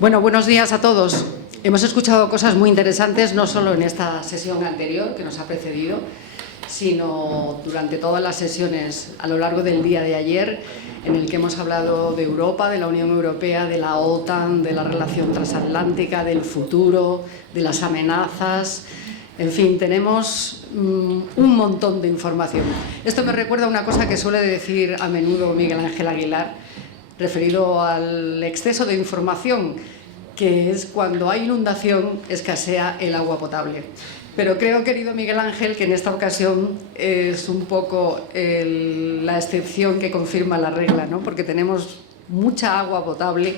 Bueno, buenos días a todos. Hemos escuchado cosas muy interesantes, no solo en esta sesión anterior que nos ha precedido, sino durante todas las sesiones a lo largo del día de ayer, en el que hemos hablado de Europa, de la Unión Europea, de la OTAN, de la relación transatlántica, del futuro, de las amenazas. En fin, tenemos un montón de información. Esto me recuerda a una cosa que suele decir a menudo Miguel Ángel Aguilar, referido al exceso de información, que es cuando hay inundación escasea el agua potable. Pero creo, querido Miguel Ángel, que en esta ocasión es un poco la excepción que confirma la regla, ¿no? Porque tenemos mucha agua potable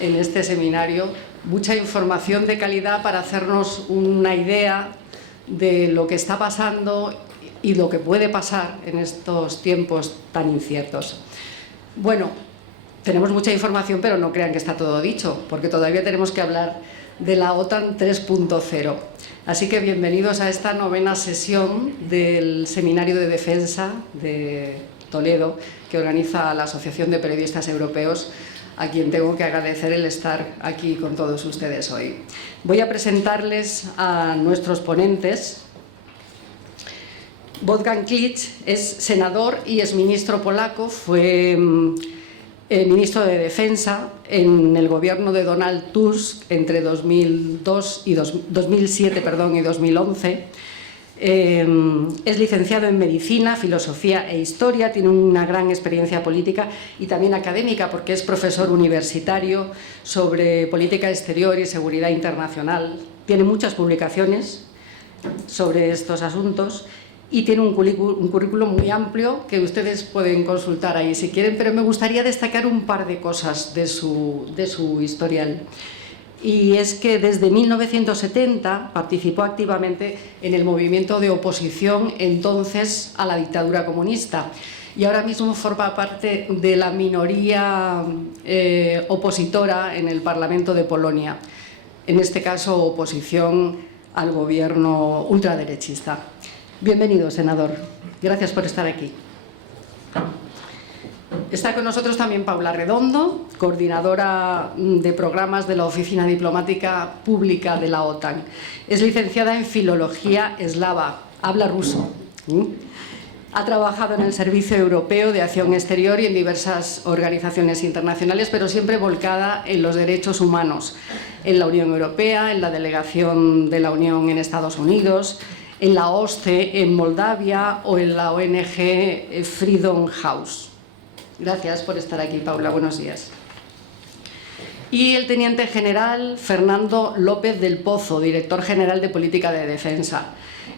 en este seminario, mucha información de calidad para hacernos una idea de lo que está pasando y lo que puede pasar en estos tiempos tan inciertos. Bueno, tenemos mucha información, pero no crean que está todo dicho, porque todavía tenemos que hablar de la OTAN 3.0. Así que bienvenidos a esta 9ª sesión del Seminario de Defensa de Toledo, que organiza la Asociación de Periodistas Europeos, a quien tengo que agradecer el estar aquí con todos ustedes hoy. Voy a presentarles a nuestros ponentes. Bogdan Klic es senador y exministro polaco, fue ministro de Defensa en el gobierno de Donald Tusk entre 2007 y 2011. Es licenciado en Medicina, Filosofía e Historia, tiene una gran experiencia política y también académica, porque es profesor universitario sobre política exterior y seguridad internacional. Tiene muchas publicaciones sobre estos asuntos y tiene un currículum muy amplio que ustedes pueden consultar ahí si quieren, pero me gustaría destacar un par de cosas de su historial. Y es que desde 1970 participó activamente en el movimiento de oposición entonces a la dictadura comunista y ahora mismo forma parte de la minoría opositora en el Parlamento de Polonia, en este caso oposición al gobierno ultraderechista. Bienvenido, senador. Gracias por estar aquí. Está con nosotros también Paula Redondo, coordinadora de programas de la Oficina Diplomática Pública de la OTAN. Es licenciada en Filología Eslava, habla ruso. Ha trabajado en el Servicio Europeo de Acción Exterior y en diversas organizaciones internacionales, pero siempre volcada en los derechos humanos, en la Unión Europea, en la Delegación de la Unión en Estados Unidos, en la OSCE en Moldavia o en la ONG Freedom House. Gracias por estar aquí, Paula. Buenos días. Y el teniente general Fernando López del Pozo, director general de Política de Defensa.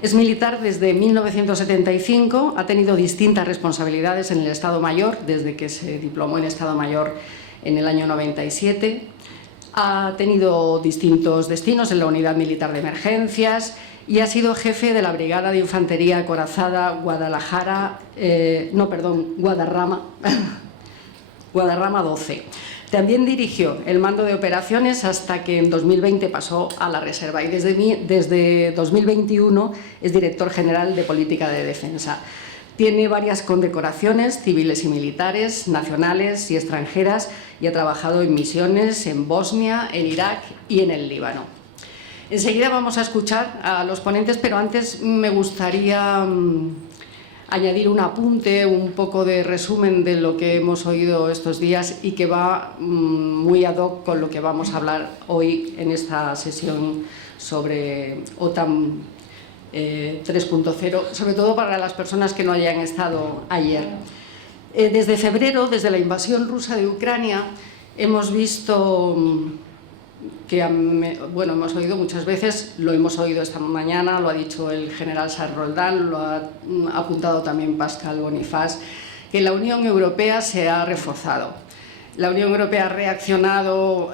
Es militar desde 1975, ha tenido distintas responsabilidades en el Estado Mayor, desde que se diplomó en Estado Mayor en el año 97. Ha tenido distintos destinos en la Unidad Militar de Emergencias y ha sido jefe de la Brigada de Infantería Acorazada Guadarrama 12. También dirigió el mando de operaciones hasta que en 2020 pasó a la reserva y desde 2021 es director general de Política de Defensa. Tiene varias condecoraciones civiles y militares, nacionales y extranjeras, y ha trabajado en misiones en Bosnia, en Irak y en el Líbano. Enseguida vamos a escuchar a los ponentes, pero antes me gustaría añadir un apunte, un poco de resumen de lo que hemos oído estos días y que va muy ad hoc con lo que vamos a hablar hoy en esta sesión sobre OTAN 3.0, sobre todo para las personas que no hayan estado ayer. Desde febrero, desde la invasión rusa de Ucrania, hemos visto que, bueno, hemos oído muchas veces, lo hemos oído esta mañana, lo ha dicho el general Charles Roldán, lo ha apuntado también Pascal Bonifaz, que la Unión Europea se ha reforzado. La Unión Europea ha reaccionado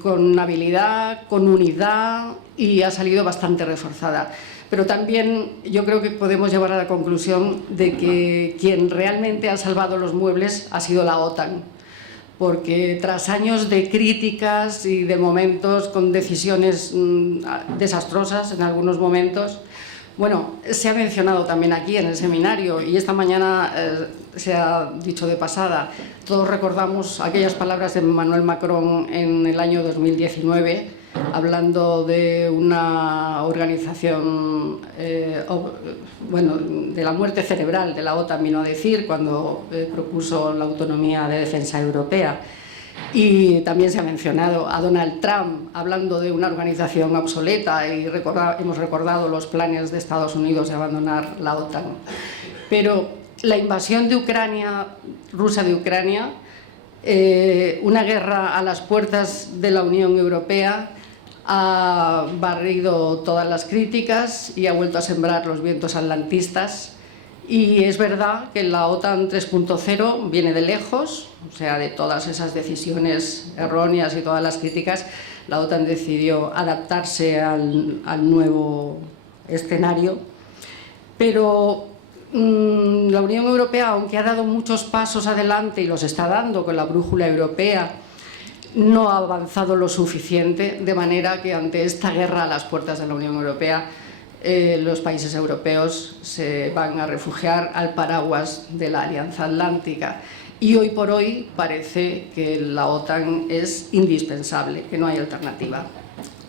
con habilidad, con unidad y ha salido bastante reforzada. Pero también yo creo que podemos llevar a la conclusión de que quien realmente ha salvado los muebles ha sido la OTAN, porque tras años de críticas y de momentos con decisiones desastrosas en algunos momentos, bueno, se ha mencionado también aquí en el seminario y esta mañana se ha dicho de pasada, todos recordamos aquellas palabras de Emmanuel Macron en el año 2019, hablando de una organización, bueno, de la muerte cerebral de la OTAN, vino a decir, cuando propuso la autonomía de defensa europea. Y también se ha mencionado a Donald Trump hablando de una organización obsoleta y hemos recordado los planes de Estados Unidos de abandonar la OTAN. Pero la invasión de Ucrania, rusa de Ucrania, una guerra a las puertas de la Unión Europea, ha barrido todas las críticas y ha vuelto a sembrar los vientos atlantistas. Y es verdad que la OTAN 3.0 viene de lejos, o sea, de todas esas decisiones erróneas y todas las críticas, la OTAN decidió adaptarse al nuevo escenario. Pero la Unión Europea, aunque ha dado muchos pasos adelante y los está dando con la brújula europea, no ha avanzado lo suficiente, de manera que ante esta guerra a las puertas de la Unión Europea, los países europeos se van a refugiar al paraguas de la Alianza Atlántica. Y hoy por hoy parece que la OTAN es indispensable, que no hay alternativa.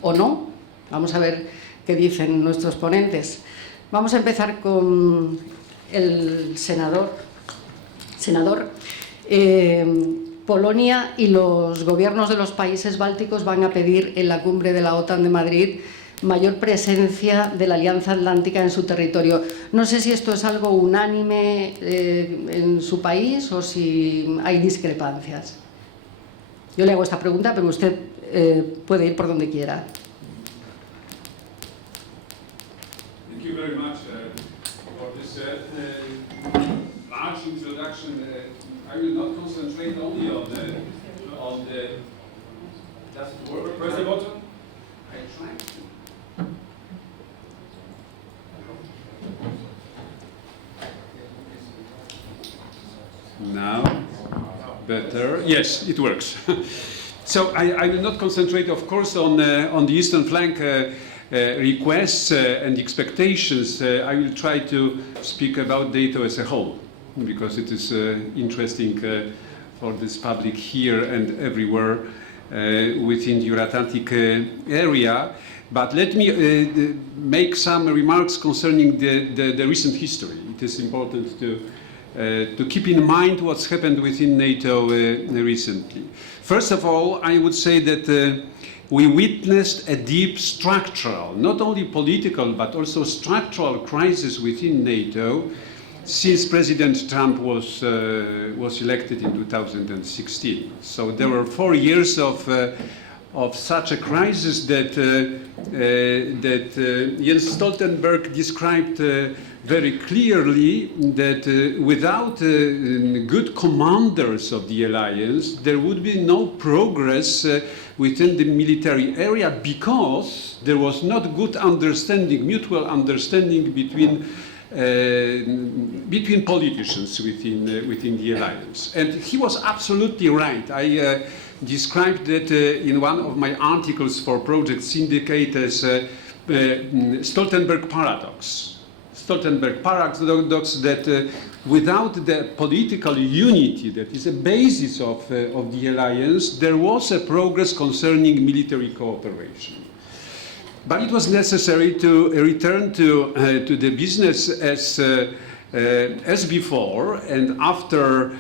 ¿O no? Vamos a ver qué dicen nuestros ponentes. Vamos a empezar con el senador. Polonia y los gobiernos de los países bálticos van a pedir en la cumbre de la OTAN de Madrid mayor presencia de la Alianza Atlántica en su territorio. No sé si esto es algo unánime en su país o si hay discrepancias. Yo le hago esta pregunta, pero usted puede ir por donde quiera. Thank you very much for this large introduction. I will not concentrate only on the does it work? Press the button. I try to. Now, better. Yes, it works. So I will not concentrate, of course, on the Eastern flank requests and expectations. I will try to speak about NATO as a whole, because it is interesting for this public here and everywhere within the Euro-Atlantic area. But let me make some remarks concerning the recent history. It is important to keep in mind what's happened within NATO recently. First of all, I would say that we witnessed a deep structural, not only political, but also structural crisis within NATO since President Trump was elected in 2016. So there were 4 years of such a crisis that Jens Stoltenberg described very clearly, that without good commanders of the alliance, there would be no progress within the military area, because there was not good understanding, mutual understanding between politicians within the alliance. And he was absolutely right. I described that in one of my articles for Project Syndicate as Stoltenberg paradox. Stoltenberg paradox that without the political unity that is a basis of the alliance, there was a progress concerning military cooperation. But it was necessary to return to the business as before, and after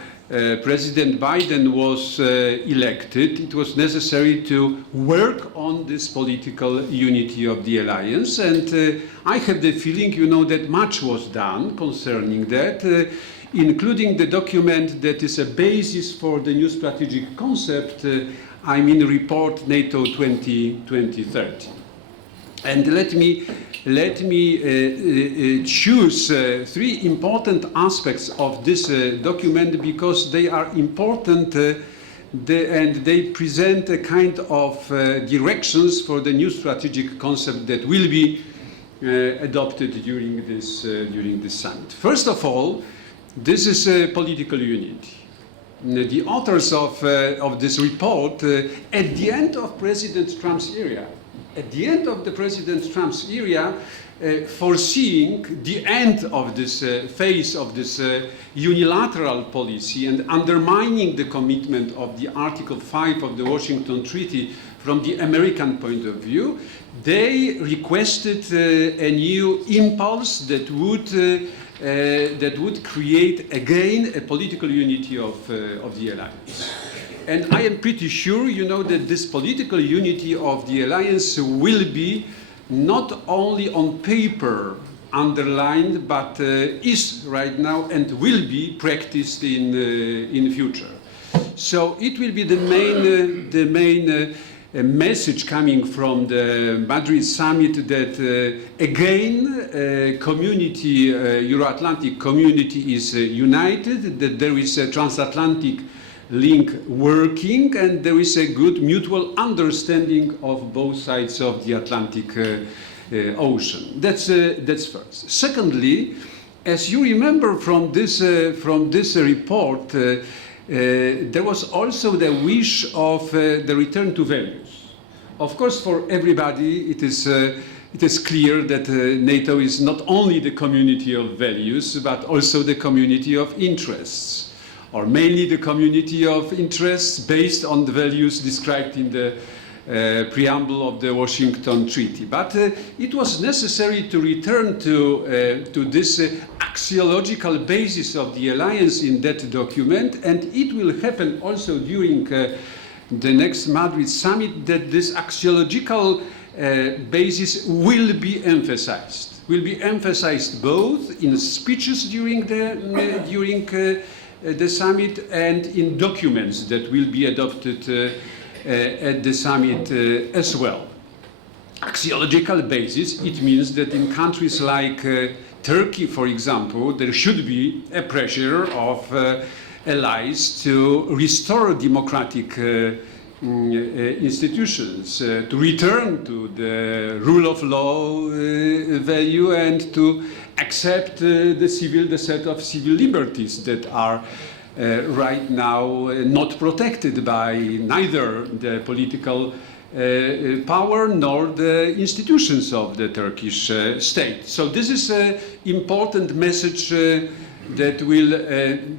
President Biden was elected, it was necessary to work on this political unity of the alliance. And I have the feeling, that much was done concerning that, including the document that is a basis for the new strategic concept, report NATO 2030. And let me choose 3 important aspects of this document, because they are important and they present a kind of directions for the new strategic concept that will be adopted during this summit. First of all, this is a political unity. The authors of this report, at the end of President Trump's era, foreseeing the end of this phase of this unilateral policy and undermining the commitment of the Article 5 of the Washington Treaty from the American point of view, they requested a new impulse that would create again a political unity of the alliance. And I am pretty sure, you know, that this political unity of the alliance will be not only on paper underlined, but is right now and will be practiced in future. So it will be the main message coming from the Madrid summit that again community, Euro-Atlantic community is united, that there is a transatlantic link working, and there is a good mutual understanding of both sides of the Atlantic Ocean. That's first. Secondly, as you remember from this report, there was also the wish of the return to values. Of course, for everybody, it is clear that NATO is not only the community of values, but also the community of interests, or mainly the community of interests based on the values described in the preamble of the Washington Treaty. But it was necessary to return to this axiological basis of the alliance in that document, and it will happen also during the next Madrid summit that this axiological basis will be emphasized. Will be emphasized both in speeches during the summit and in documents that will be adopted at the summit as well. Axiological basis, it means that in countries like Turkey, for example, there should be a pressure of allies to restore democratic institutions, to return to the rule of law value, and to accept the set of civil liberties that are right now not protected by neither the political power nor the institutions of the Turkish state. So this is an important message that will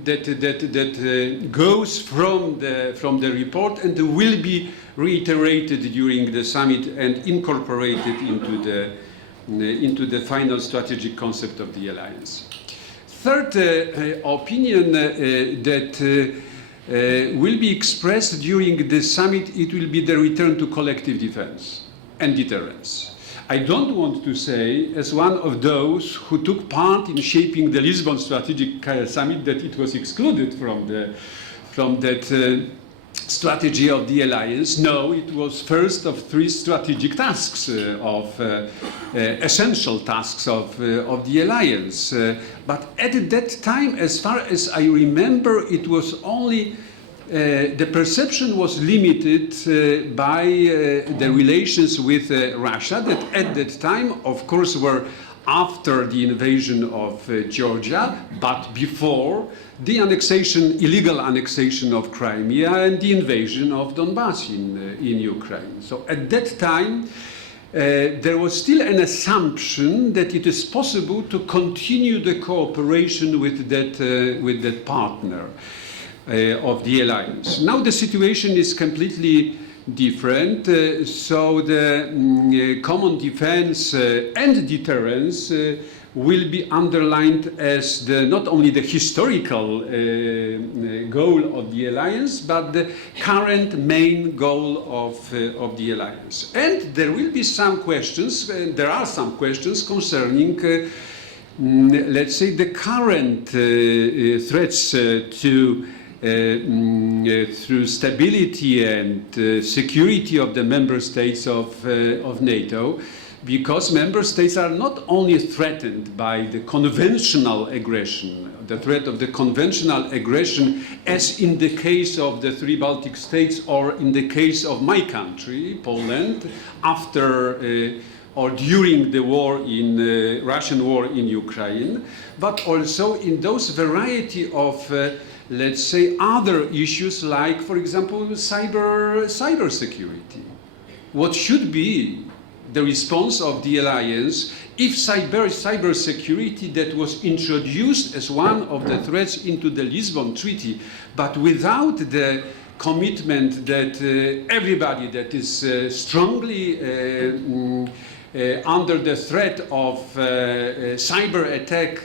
that goes from the report and will be reiterated during the summit and incorporated into the final strategic concept of the alliance. Third opinion that will be expressed during the summit, it will be the return to collective defense and deterrence. I don't want to say, as one of those who took part in shaping the Lisbon Strategic Summit, that it was excluded from that strategy of the alliance. No, it was first of three strategic tasks, essential tasks of the alliance. But at that time, as far as I remember, it was only the perception was limited by the relations with Russia, that at that time, of course, were after the invasion of Georgia, but before the illegal annexation of Crimea and the invasion of Donbass in Ukraine. So at that time, there was still an assumption that it is possible to continue the cooperation with that partner of the alliance. Now the situation is completely different, so the common defense and deterrence will be underlined as not only the historical goal of the alliance, but the current main goal of the alliance. And there will be some questions, there are some questions concerning, let's say, the current threats through stability and security of the member states of NATO. because member states are not only threatened by the conventional aggression, the threat of the conventional aggression, as in the case of the three Baltic states or in the case of my country, Poland, after or during the war in Russian war in Ukraine, but also in those variety of let's say other issues like, for example, cyber security. What should be the response of the alliance if cyber security that was introduced as one of the threats into the Lisbon Treaty, but without the commitment that everybody that is strongly under the threat of cyber attack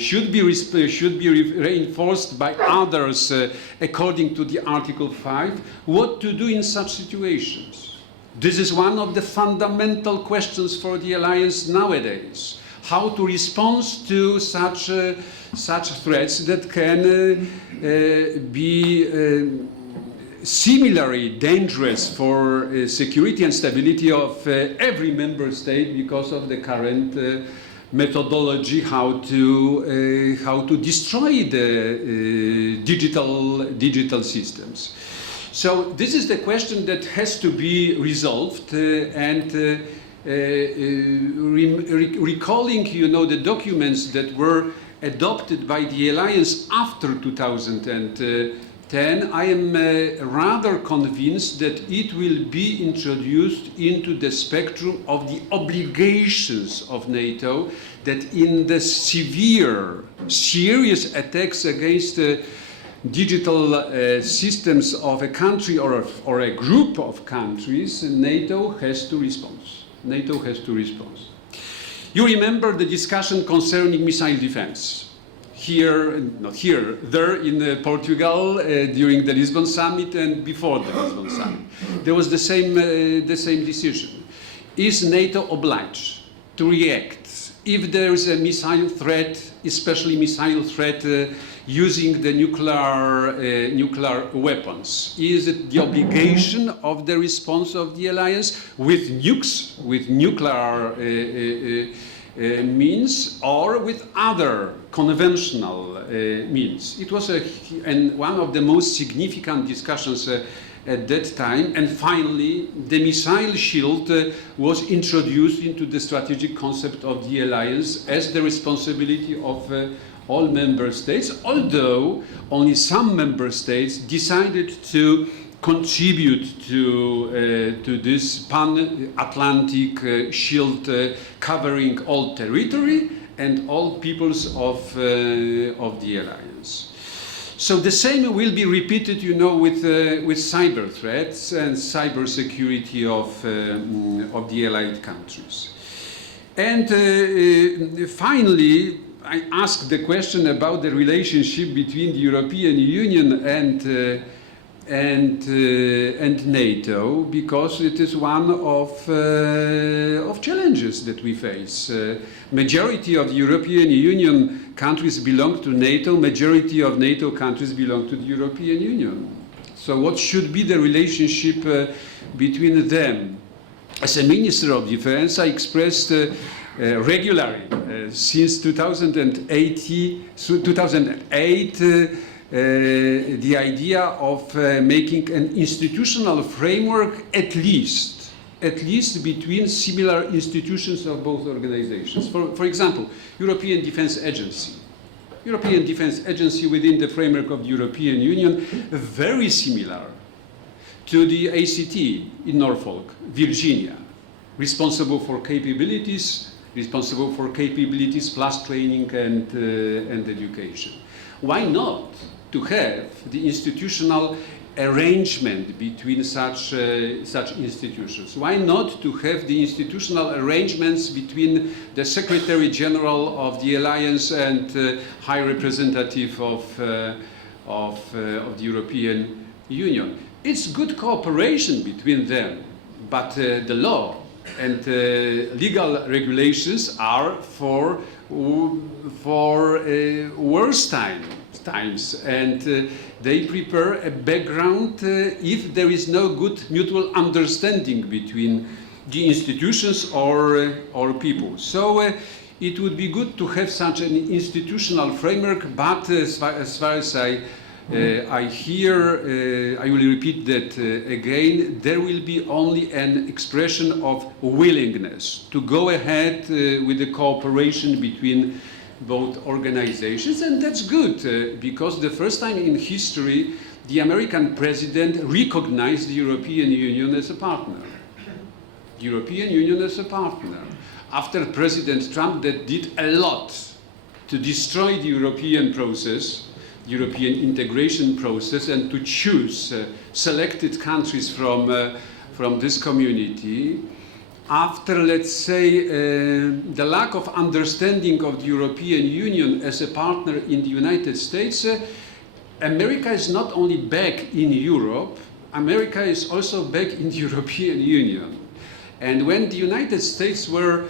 should be reinforced by others according to the Article 5. What to do in such situations? This is one of the fundamental questions for the alliance nowadays. How to respond to such threats that can be similarly dangerous for security and stability of every member state because of the current methodology how to destroy the digital systems. So this is the question that has to be resolved, and recalling, the documents that were adopted by the alliance after 2010, I am rather convinced that it will be introduced into the spectrum of the obligations of NATO, that in the serious attacks against digital systems of a country or a group of countries, NATO has to respond. NATO has to respond. You remember the discussion concerning missile defense. There in Portugal during the Lisbon summit and before the Lisbon summit. There was the same decision. Is NATO obliged to react if there is a missile threat, especially missile threat using the nuclear weapons? Is it the obligation of the response of the alliance with nukes, with nuclear means, or with other conventional means? It was one of the most significant discussions at that time, and finally the missile shield was introduced into the strategic concept of the alliance as the responsibility of all member states, although only some member states decided to contribute to this pan-Atlantic shield covering all territory and all peoples of the alliance. So the same will be repeated, with cyber threats and cyber security of the allied countries. And finally, I asked the question about the relationship between the European Union and NATO, because it is one of challenges that we face. Majority of the European Union countries belong to NATO. Majority of NATO countries belong to the European Union. So what should be the relationship between them? As a Minister of Defense, I expressed regularly since 2008 the idea of making an institutional framework at least between similar institutions of both organizations. For example, European Defence Agency. European Defence Agency within the framework of the European Union, very similar to the ACT in Norfolk, Virginia, responsible for capabilities plus training and education. Why not to have the institutional arrangement between such institutions? Why not to have the institutional arrangements between the Secretary General of the Alliance and High Representative of the European Union? It's good cooperation between them, but the law and legal regulations are for worse times, and they prepare a background if there is no good mutual understanding between the institutions or people. So it would be good to have such an institutional framework, but as far as I hear, I will repeat that again, there will be only an expression of willingness to go ahead with the cooperation between both organizations, and that's good because the first time in history the American president recognized the European Union as a partner. The European Union as a partner. After President Trump that did a lot to destroy the European process, European integration process, and to choose selected countries from this community, after, let's say, the lack of understanding of the European Union as a partner in the United States, America is not only back in Europe, America is also back in the European Union. And when the United States were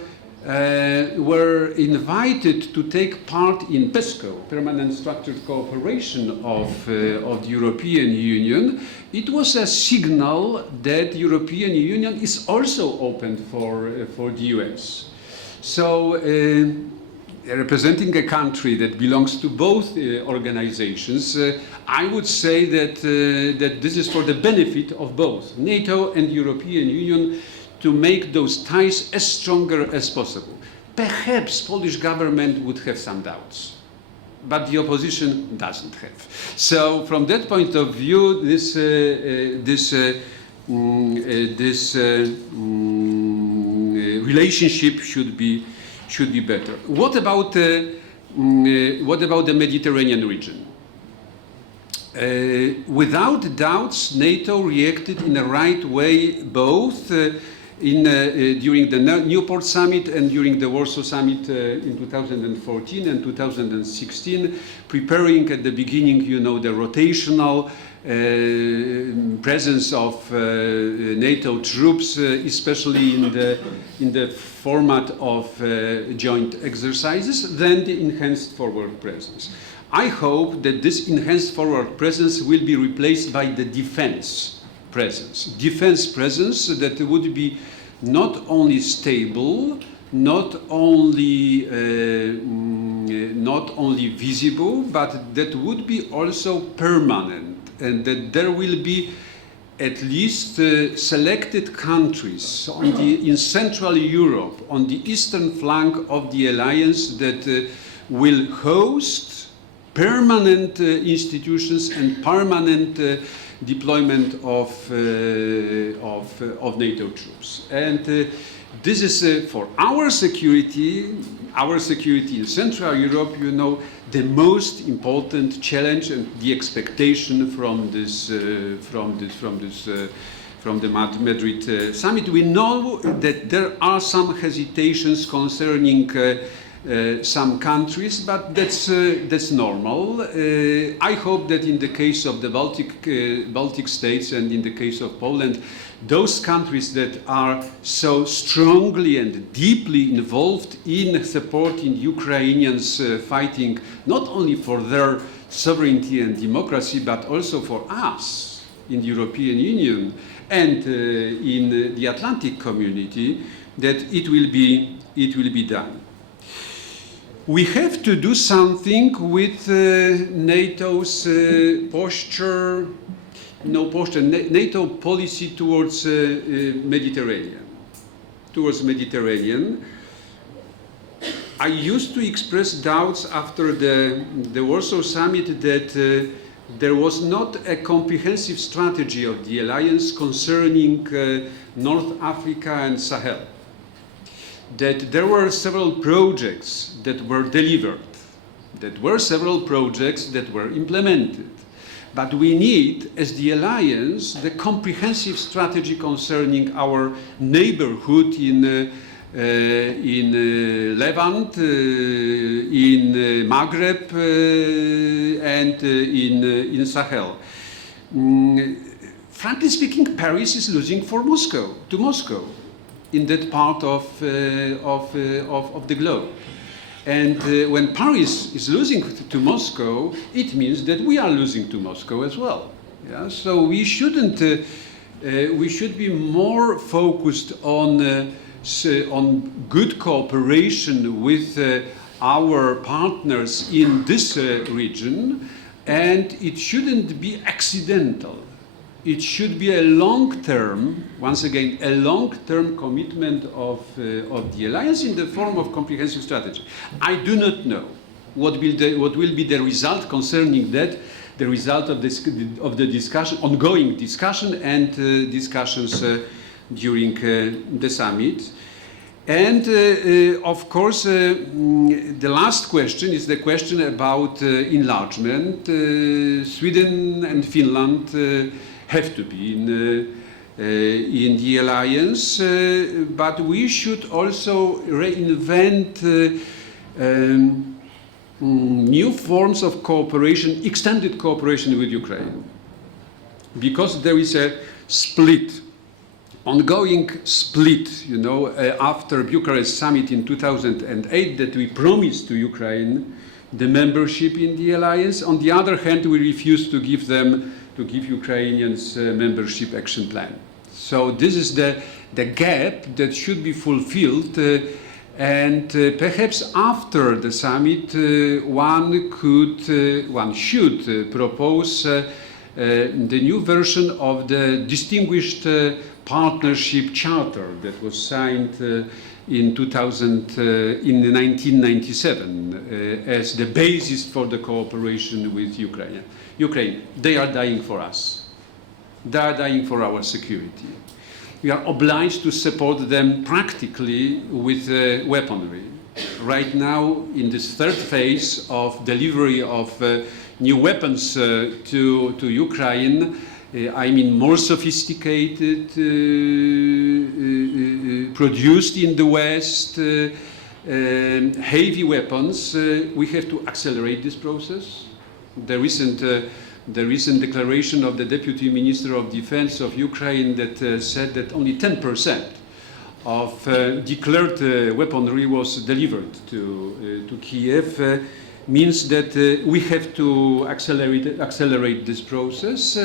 invited to take part in PESCO, Permanent Structured Cooperation of the European Union, it was a signal that the European Union is also open for the US. So representing a country that belongs to both organizations, I would say that this is for the benefit of both NATO and the European Union to make those ties as stronger as possible. Perhaps Polish government would have some doubts, but the opposition doesn't have. So from that point of view, this relationship should be better. What about the Mediterranean region? Without doubts, NATO reacted in the right way, both during the Newport Summit and during the Warsaw Summit in 2014 and 2016, preparing at the beginning, you know, the rotational presence of NATO troops, especially in the format of joint exercises, then the enhanced forward presence. I hope that this enhanced forward presence will be replaced by the defense presence that would be not only stable, not only visible, but that would be also permanent, and that there will be at least selected countries in Central Europe, on the eastern flank of the alliance, that will host permanent institutions and permanent deployment of NATO troops. And this is for our security in Central Europe, you know, the most important challenge and the expectation from the Madrid summit. We know that there are some hesitations concerning some countries, but that's normal. I hope that in the case of the Baltic states and in the case of Poland, those countries that are so strongly and deeply involved in supporting Ukrainians fighting not only for their sovereignty and democracy, but also for us in the European Union and in the Atlantic community, that it will be done. We have to do something with NATO's NATO policy towards Mediterranean. I used to express doubts after the Warsaw Summit that there was not a comprehensive strategy of the alliance concerning North Africa and Sahel. That there were several projects that were delivered, that were several projects that were implemented. But we need, as the alliance, the comprehensive strategy concerning our neighborhood in Levant, in Maghreb, and in Sahel. Frankly speaking, Paris is losing to Moscow in that part of the globe. And when Paris is losing to Moscow, it means that we are losing to Moscow as well. Yeah? So we shouldn't we should be more focused on good cooperation with our partners in this region, and it shouldn't be accidental. It should be a long-term, once again, a long-term commitment of the alliance in the form of comprehensive strategy. I do not know what will be the result concerning that, the result of the discussion, ongoing discussion and discussions during the summit. And of course, the last question is the question about enlargement. Sweden and Finland have to be in the alliance, but we should also reinvent new forms of cooperation, extended cooperation with Ukraine, because there is a split, ongoing split, you know, after Bucharest summit in 2008, that we promised to Ukraine the membership in the alliance. On the other hand, we refused to give Ukrainians membership action plan. So this is the gap that should be fulfilled, and perhaps after the summit, one should propose the new version of the distinguished partnership charter that was signed in 1997 as the basis for the cooperation with Ukraine. Ukraine, they are dying for us. They are dying for our security. We are obliged to support them practically with weaponry. Right now, in this third phase of delivery of new weapons to Ukraine, I mean more sophisticated, produced in the West, heavy weapons. We have to accelerate this process. The recent declaration of the Deputy Minister of Defense of Ukraine that said that only 10% of declared weaponry was delivered to Kiev means that we have to accelerate this process,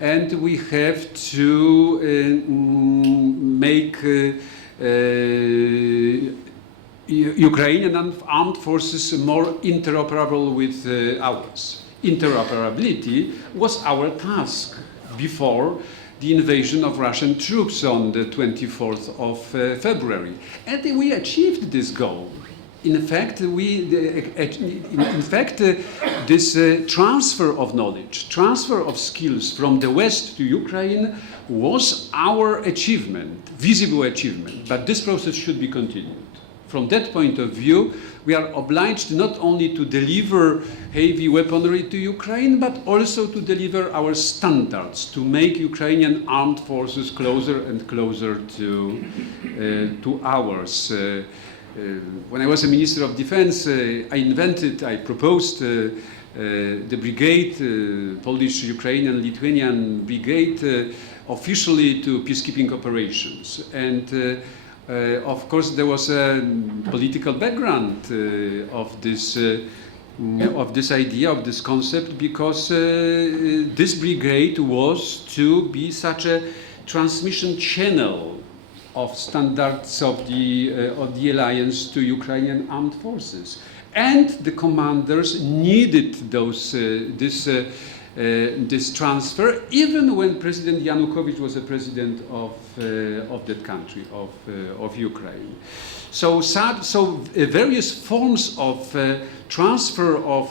and we have to make Ukrainian armed forces more interoperable with ours. Interoperability was our task before the invasion of Russian troops on the 24th of February. And we achieved this goal. In fact, this transfer of knowledge, transfer of skills from the West to Ukraine was our achievement, visible achievement. But this process should be continued. From that point of view, we are obliged not only to deliver heavy weaponry to Ukraine, but also to deliver our standards, to make Ukrainian armed forces closer and closer to ours. When I was a Minister of Defense, I proposed the brigade, Polish, Ukrainian, Lithuanian brigade, officially to peacekeeping operations. And of course, there was a political background of this idea, of this concept, because this brigade was to be such a transmission channel of standards of the alliance to Ukrainian armed forces, and the commanders needed this transfer, even when President Yanukovych was the president of that country, of Ukraine. So various forms of transfer of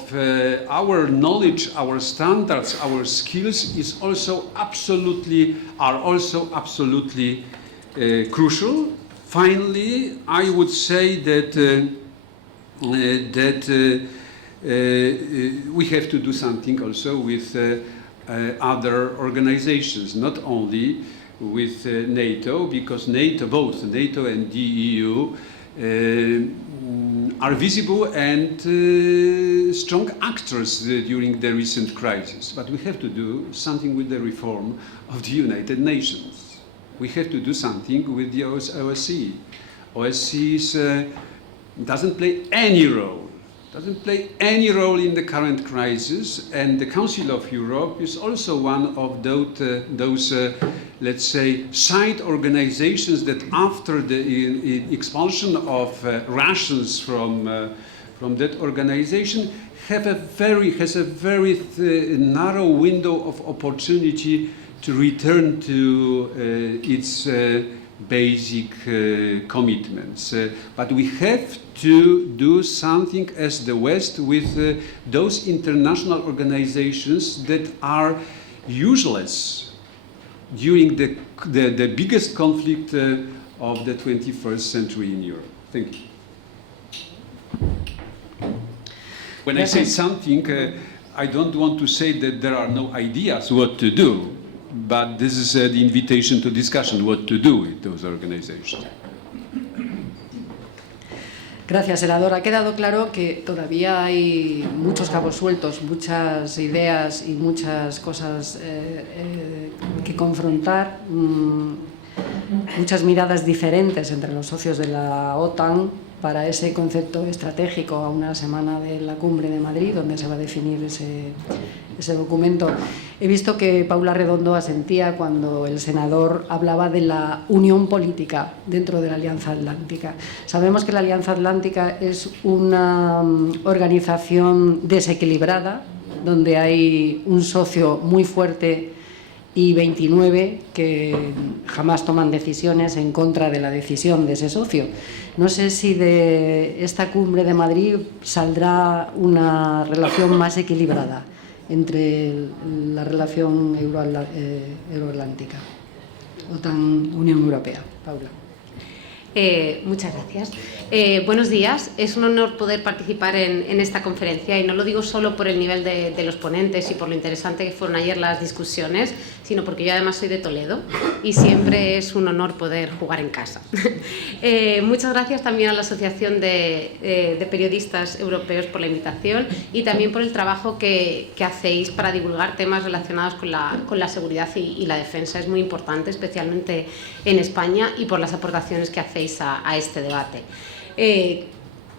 our knowledge, our standards, our skills are also absolutely crucial. Finally, I would say that we have to do something also with other organizations, not only with NATO, because both NATO and the EU are visible and strong actors during the recent crisis. But we have to do something with the reform of the United Nations. We have to do something with the OSCE. OSCE doesn't play any role in the current crisis, and the Council of Europe is also one of those let's say, side organizations that after the expulsion of Russians from that organization has a very narrow window of opportunity to return to its basic commitments. But we have to do something as the West with those international organizations that are useless during the biggest conflict of the 21st century in Europe. Thank you. When I say something, I don't want to say that there are no ideas what to do, but this is the invitation to discussion, what to do with those organizations. Gracias, senador. Ha quedado claro que todavía hay muchos cabos sueltos, muchas ideas y muchas cosas que confrontar, muchas miradas diferentes entre los socios de la OTAN para ese concepto estratégico a una semana de la Cumbre de Madrid, donde se va a definir ese documento. He visto que Paula Redondo asentía cuando el senador hablaba de la unión política dentro de la Alianza Atlántica. Sabemos que la Alianza Atlántica es una organización desequilibrada, donde hay un socio muy fuerte y 29 que jamás toman decisiones en contra de la decisión de ese socio. No sé si de esta Cumbre de Madrid saldrá una relación más equilibrada entre la relación euroatlántica, OTAN-Unión Europea. Paula. Muchas gracias. Buenos días. Es un honor poder participar en esta conferencia, y no lo digo solo por el nivel de los ponentes y por lo interesante que fueron ayer las discusiones, sino porque yo además soy de Toledo y siempre es un honor poder jugar en casa. Muchas gracias también a la Asociación de Periodistas Europeos por la invitación y también por el trabajo que hacéis para divulgar temas relacionados con la seguridad y la defensa. Es muy importante, especialmente en España, y por las aportaciones que hacéis a este debate.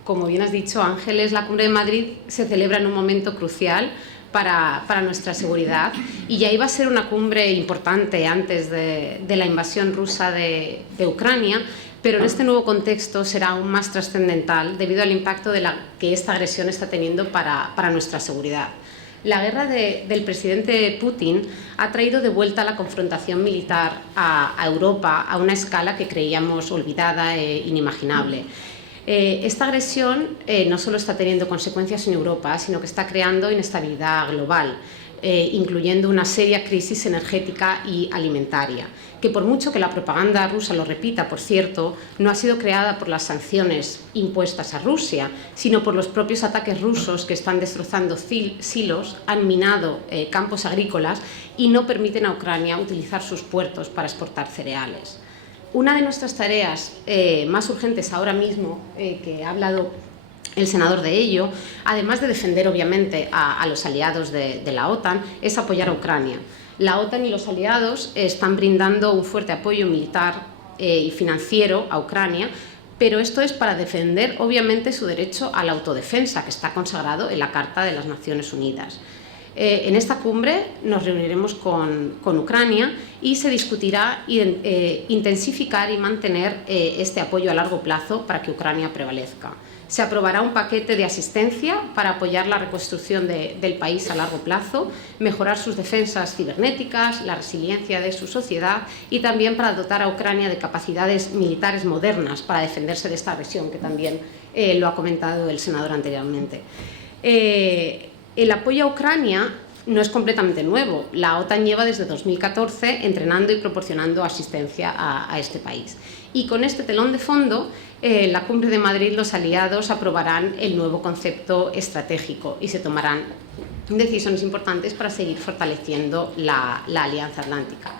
Como bien has dicho, Ángeles, la Cumbre de Madrid se celebra en un momento crucial para nuestra seguridad, y ya iba a ser una cumbre importante antes de la invasión rusa de Ucrania, pero en este nuevo contexto será aún más trascendental debido al impacto que esta agresión está teniendo para nuestra seguridad. La guerra del presidente Putin ha traído de vuelta la confrontación militar a Europa a una escala que creíamos olvidada e inimaginable. Esta agresión no solo está teniendo consecuencias en Europa, sino que está creando inestabilidad global, incluyendo una seria crisis energética y alimentaria, que por mucho que la propaganda rusa lo repita, por cierto, no ha sido creada por las sanciones impuestas a Rusia, sino por los propios ataques rusos que están destrozando silos, han minado campos agrícolas y no permiten a Ucrania utilizar sus puertos para exportar cereales. Una de nuestras tareas más urgentes ahora mismo, que ha hablado el senador de ello, además de defender obviamente a los aliados de la OTAN, es apoyar a Ucrania. La OTAN y los aliados están brindando un fuerte apoyo militar y financiero a Ucrania, pero esto es para defender obviamente su derecho a la autodefensa, que está consagrado en la Carta de las Naciones Unidas. En esta cumbre nos reuniremos con Ucrania y se discutirá intensificar y mantener este apoyo a largo plazo para que Ucrania prevalezca. Se aprobará un paquete de asistencia para apoyar la reconstrucción del país a largo plazo, mejorar sus defensas cibernéticas, la resiliencia de su sociedad y también para dotar a Ucrania de capacidades militares modernas para defenderse de esta agresión, que también lo ha comentado el senador anteriormente. El apoyo a Ucrania no es completamente nuevo. La OTAN lleva desde 2014 entrenando y proporcionando asistencia a este país. Y con este telón de fondo, en la Cumbre de Madrid los aliados aprobarán el nuevo concepto estratégico y se tomarán decisiones importantes para seguir fortaleciendo la Alianza Atlántica.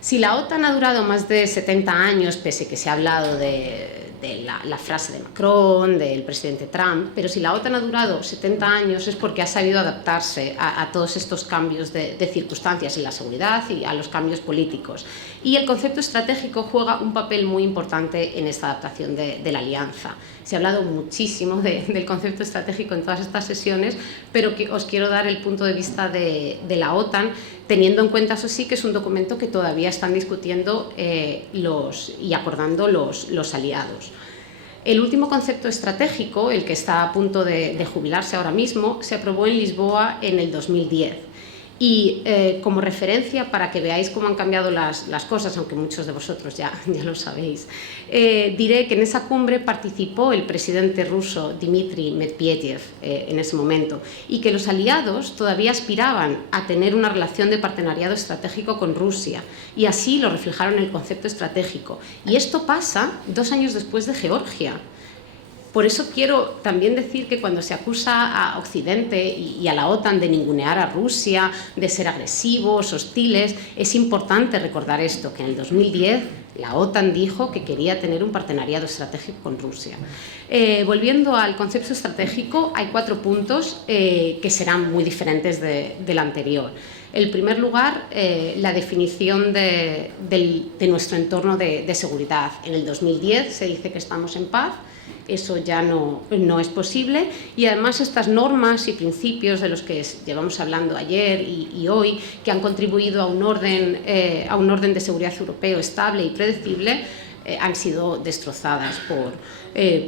Si la OTAN ha durado más de 70 años, pese a que se ha hablado de de la frase de Macron, del presidente Trump, pero si la OTAN ha durado 70 años es porque ha sabido adaptarse a todos estos cambios de circunstancias en la seguridad y a los cambios políticos. Y el concepto estratégico juega un papel muy importante en esta adaptación de la alianza. Se ha hablado muchísimo del concepto estratégico en todas estas sesiones, pero os quiero dar el punto de vista de la OTAN, teniendo en cuenta, eso sí, que es un documento que todavía están discutiendo y acordando los aliados. El último concepto estratégico, el que está a punto de jubilarse ahora mismo, se aprobó en Lisboa en el 2010. Y como referencia, para que veáis cómo han cambiado las cosas, aunque muchos de vosotros ya lo sabéis, diré que en esa cumbre participó el presidente ruso Dmitry Medvedev en ese momento, y que los aliados todavía aspiraban a tener una relación de partenariado estratégico con Rusia, y así lo reflejaron en el concepto estratégico. Y esto pasa 2 años después de Georgia. Por eso quiero también decir que cuando se acusa a Occidente y a la OTAN de ningunear a Rusia, de ser agresivos, hostiles, es importante recordar esto, que en el 2010 la OTAN dijo que quería tener un partenariado estratégico con Rusia. Volviendo al concepto estratégico, hay 4 puntos que serán muy diferentes del anterior. En primer lugar, la definición de nuestro entorno de seguridad. En el 2010 se dice que estamos en paz. Eso ya no es posible, y además estas normas y principios de los que llevamos hablando ayer y hoy, que han contribuido a un orden de seguridad europeo estable y predecible, han sido destrozadas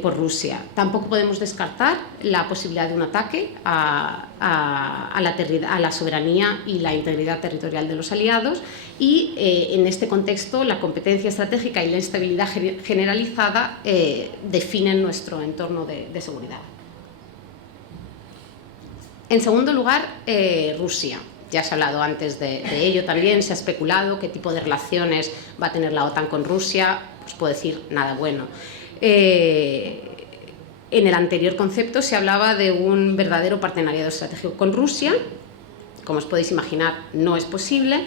por Rusia. Tampoco podemos descartar la posibilidad de un ataque a la soberanía y la integridad territorial de los aliados, y en este contexto la competencia estratégica y la instabilidad generalizada definen nuestro entorno de seguridad. En segundo lugar, Rusia. Ya se ha hablado antes de ello también, se ha especulado qué tipo de relaciones va a tener la OTAN con Rusia. Os puedo decir, nada bueno. En el anterior concepto se hablaba de un verdadero partenariado estratégico con Rusia. Como os podéis imaginar, no es posible.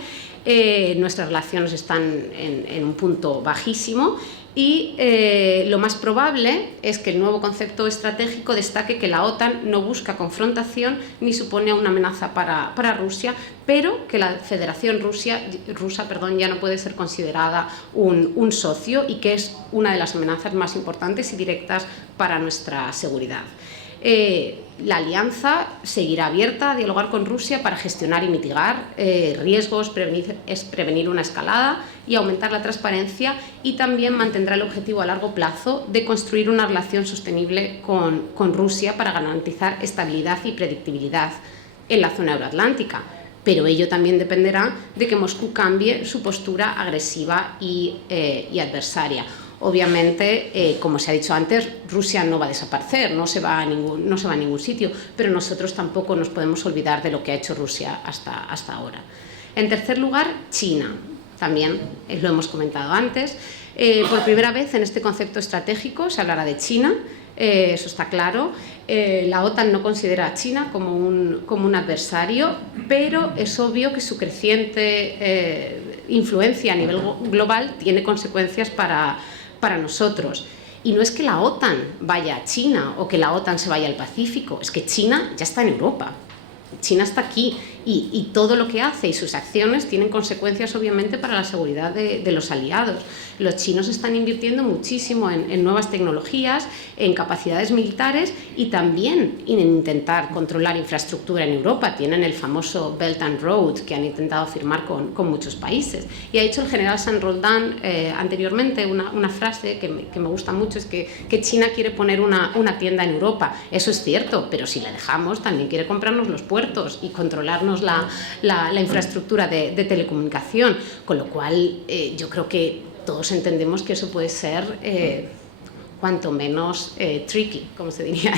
Nuestras relaciones están en un punto bajísimo, y lo más probable es que el nuevo concepto estratégico destaque que la OTAN no busca confrontación ni supone una amenaza para Rusia, pero que la Federación Rusa ya no puede ser considerada un socio, y que es una de las amenazas más importantes y directas para nuestra seguridad. La alianza seguirá abierta a dialogar con Rusia para gestionar y mitigar riesgos, prevenir una escalada y aumentar la transparencia, y también mantendrá el objetivo a largo plazo de construir una relación sostenible con Rusia para garantizar estabilidad y predictibilidad en la zona euroatlántica. Pero ello también dependerá de que Moscú cambie su postura agresiva y adversaria. Obviamente, como se ha dicho antes, Rusia no va a desaparecer, no se va a ningún sitio, pero nosotros tampoco nos podemos olvidar de lo que ha hecho Rusia hasta ahora. En tercer lugar, China. También lo hemos comentado antes. Por primera vez en este concepto estratégico se hablará de China, eso está claro. La OTAN no considera a China como un adversario, pero es obvio que su creciente influencia a nivel global tiene consecuencias para nosotros. Y no es que la OTAN vaya a China o que la OTAN se vaya al Pacífico, es que China ya está en Europa. China está aquí, y todo lo que hace y sus acciones tienen consecuencias obviamente para la seguridad de los aliados. Los chinos están invirtiendo muchísimo en nuevas tecnologías, en capacidades militares, y también en intentar controlar infraestructura en Europa. Tienen el famoso Belt and Road que han intentado firmar con muchos países. Y ha dicho el general Saint Roldan anteriormente una frase que me gusta mucho, es que China quiere poner una tienda en Europa. Eso es cierto, pero si la dejamos también quiere comprarnos los puertos y controlarnos la infraestructura de telecomunicación, con lo cual yo creo que todos entendemos que eso puede ser cuanto menos tricky, como se diría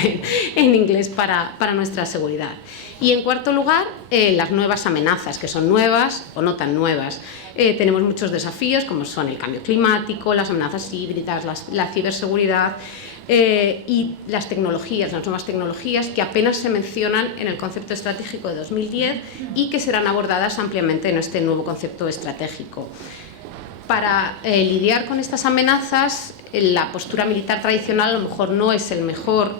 en inglés, para nuestra seguridad. Y en cuarto lugar, las nuevas amenazas, que son nuevas o no tan nuevas. Tenemos muchos desafíos, como son el cambio climático, las amenazas híbridas, la ciberseguridad, y las nuevas tecnologías que apenas se mencionan en el concepto estratégico de 2010 y que serán abordadas ampliamente en este nuevo concepto estratégico. Para lidiar con estas amenazas, la postura militar tradicional a lo mejor no es el mejor,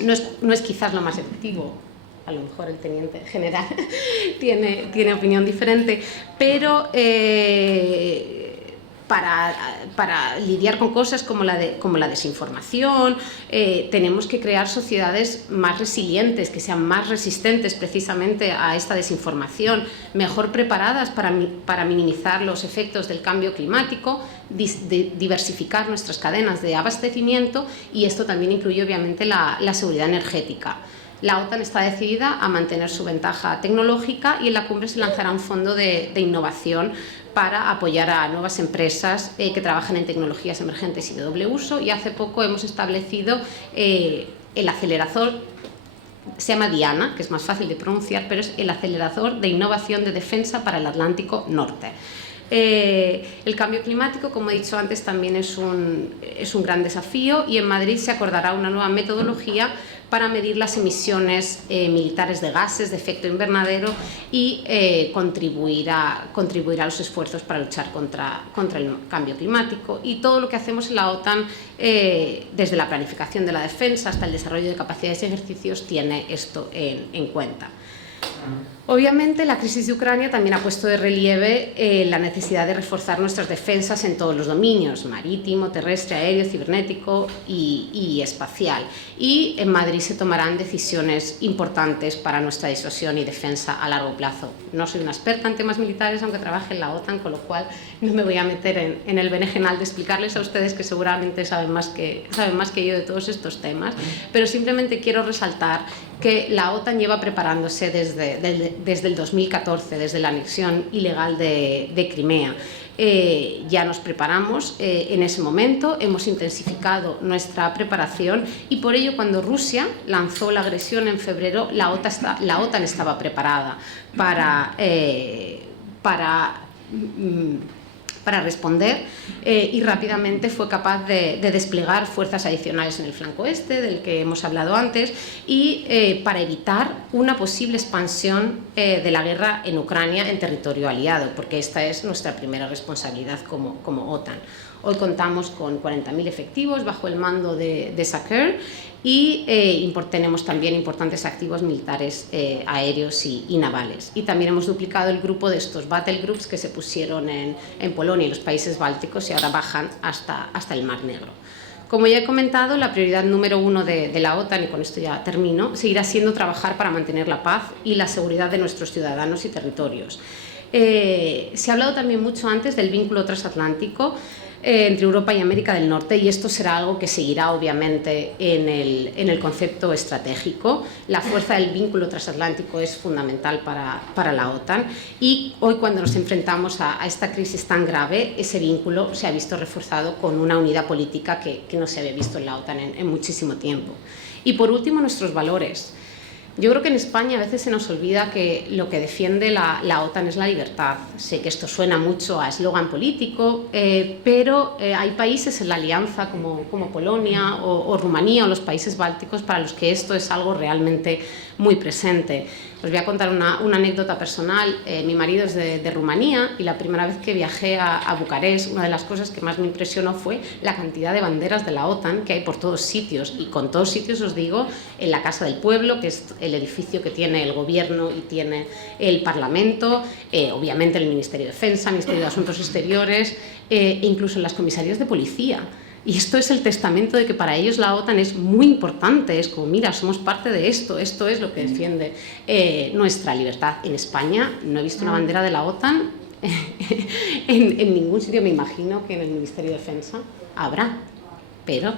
no es quizás lo más efectivo. A lo mejor el teniente general tiene opinión diferente, pero para lidiar con cosas como la desinformación, tenemos que crear sociedades más resilientes, que sean más resistentes precisamente a esta desinformación, mejor preparadas para minimizar los efectos del cambio climático, diversificar nuestras cadenas de abastecimiento, y esto también incluye obviamente la seguridad energética. La OTAN está decidida a mantener su ventaja tecnológica y en la cumbre se lanzará un fondo de innovación para apoyar a nuevas empresas que trabajan en tecnologías emergentes y de doble uso, y hace poco hemos establecido el acelerador, se llama Diana, que es más fácil de pronunciar, pero es el acelerador de innovación de defensa para el Atlántico Norte. El cambio climático, como he dicho antes, también es un gran desafío, y en Madrid se acordará una nueva metodología para medir las emisiones militares de gases de efecto invernadero y contribuir a los esfuerzos para luchar contra el cambio climático. Y todo lo que hacemos en la OTAN, desde la planificación de la defensa hasta el desarrollo de capacidades y ejercicios, tiene esto en cuenta. Obviamente, la crisis de Ucrania también ha puesto de relieve la necesidad de reforzar nuestras defensas en todos los dominios: marítimo, terrestre, aéreo, cibernético y espacial. Y en Madrid se tomarán decisiones importantes para nuestra disuasión y defensa a largo plazo. No soy una experta en temas militares, aunque trabaje en la OTAN, con lo cual no me voy a meter en el berenjenal de explicarles a ustedes, que seguramente saben más que yo de todos estos temas, pero simplemente quiero resaltar que la OTAN lleva preparándose desde el 2014, desde la anexión ilegal de Crimea. Ya nos preparamos en ese momento, hemos intensificado nuestra preparación, y por ello, cuando Rusia lanzó la agresión en febrero, la OTAN estaba preparada para responder, y rápidamente fue capaz de desplegar fuerzas adicionales en el flanco este, del que hemos hablado antes, y para evitar una posible expansión de la guerra en Ucrania en territorio aliado, porque esta es nuestra primera responsabilidad como OTAN. Hoy contamos con 40.000 efectivos bajo el mando de SACEUR, y tenemos también importantes activos militares aéreos y navales. Y también hemos duplicado el grupo de estos battle groups que se pusieron en Polonia y los países bálticos, y ahora bajan hasta el Mar Negro. Como ya he comentado, la prioridad número 1 de la OTAN, y con esto ya termino, seguirá siendo trabajar para mantener la paz y la seguridad de nuestros ciudadanos y territorios. Se ha hablado también mucho antes del vínculo transatlántico entre Europa y América del Norte, y esto será algo que seguirá obviamente en el concepto estratégico. La fuerza del vínculo transatlántico es fundamental para la OTAN, y hoy, cuando nos enfrentamos a esta crisis tan grave, ese vínculo se ha visto reforzado con una unidad política que no se había visto en la OTAN en muchísimo tiempo. Y por último, nuestros valores. Yo creo que en España a veces se nos olvida que lo que defiende la OTAN es la libertad. Sé que esto suena mucho a eslogan político, pero hay países en la alianza como Polonia o Rumanía o los países bálticos para los que esto es algo realmente muy presente. Os voy a contar una anécdota personal. Mi marido es de Rumanía, y la primera vez que viajé a Bucarest, una de las cosas que más me impresionó fue la cantidad de banderas de la OTAN que hay por todos sitios. Y con todos sitios os digo, en la Casa del Pueblo, que es el edificio que tiene el gobierno y tiene el Parlamento, obviamente el Ministerio de Defensa, el Ministerio de Asuntos Exteriores, e incluso en las comisarías de policía. Y esto es el testamento de que para ellos la OTAN es muy importante. Es como, mira, somos parte de esto es lo que defiende nuestra libertad. En España no he visto una bandera de la OTAN en ningún sitio. Me imagino que en el Ministerio de Defensa habrá, pero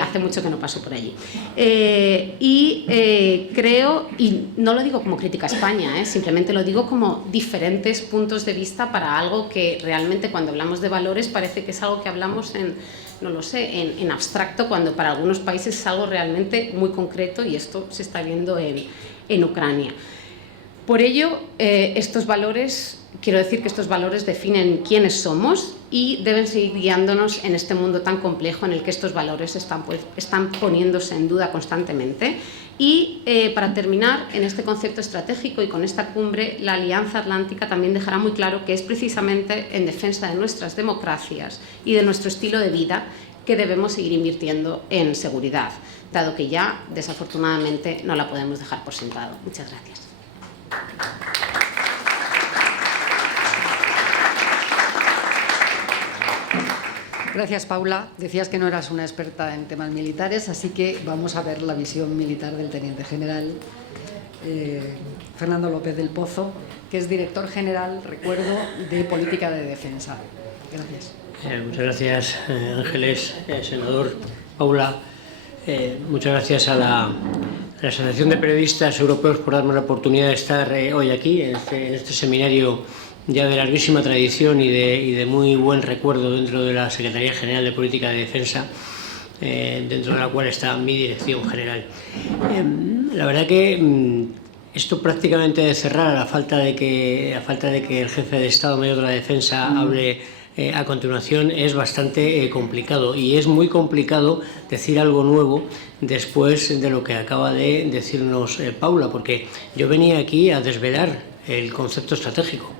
hace mucho que no paso por allí. Creo, y no lo digo como crítica a España, simplemente lo digo como diferentes puntos de vista para algo que realmente, cuando hablamos de valores, parece que es algo que hablamos en abstracto, cuando para algunos países es algo realmente muy concreto, y esto se está viendo en Ucrania. Por ello, estos valores quiero decir que estos valores definen quiénes somos y deben seguir guiándonos en este mundo tan complejo en el que estos valores están poniéndose en duda constantemente. Y para terminar, en este concepto estratégico y con esta cumbre, la Alianza Atlántica también dejará muy claro que es precisamente en defensa de nuestras democracias y de nuestro estilo de vida que debemos seguir invirtiendo en seguridad, dado que ya, desafortunadamente, no la podemos dejar por sentado. Muchas gracias. Gracias, Paula. Decías que no eras una experta en temas militares, así que vamos a ver la visión militar del Teniente General Fernando López del Pozo, que es Director General, recuerdo, de Política de Defensa. Gracias. Muchas gracias, Ángeles, senador Paula. Muchas gracias a la Asociación de Periodistas Europeos por darme la oportunidad de estar hoy aquí, en este seminario ya de larguísima tradición y de muy buen recuerdo dentro de la Secretaría General de Política de Defensa, dentro de la cual está mi dirección general. La verdad que esto prácticamente de cerrar, a falta de que el jefe de Estado Mayor de la Defensa hable a continuación, es bastante complicado, y es muy complicado decir algo nuevo después de lo que acaba de decirnos Paula, porque yo venía aquí a desvelar el concepto estratégico,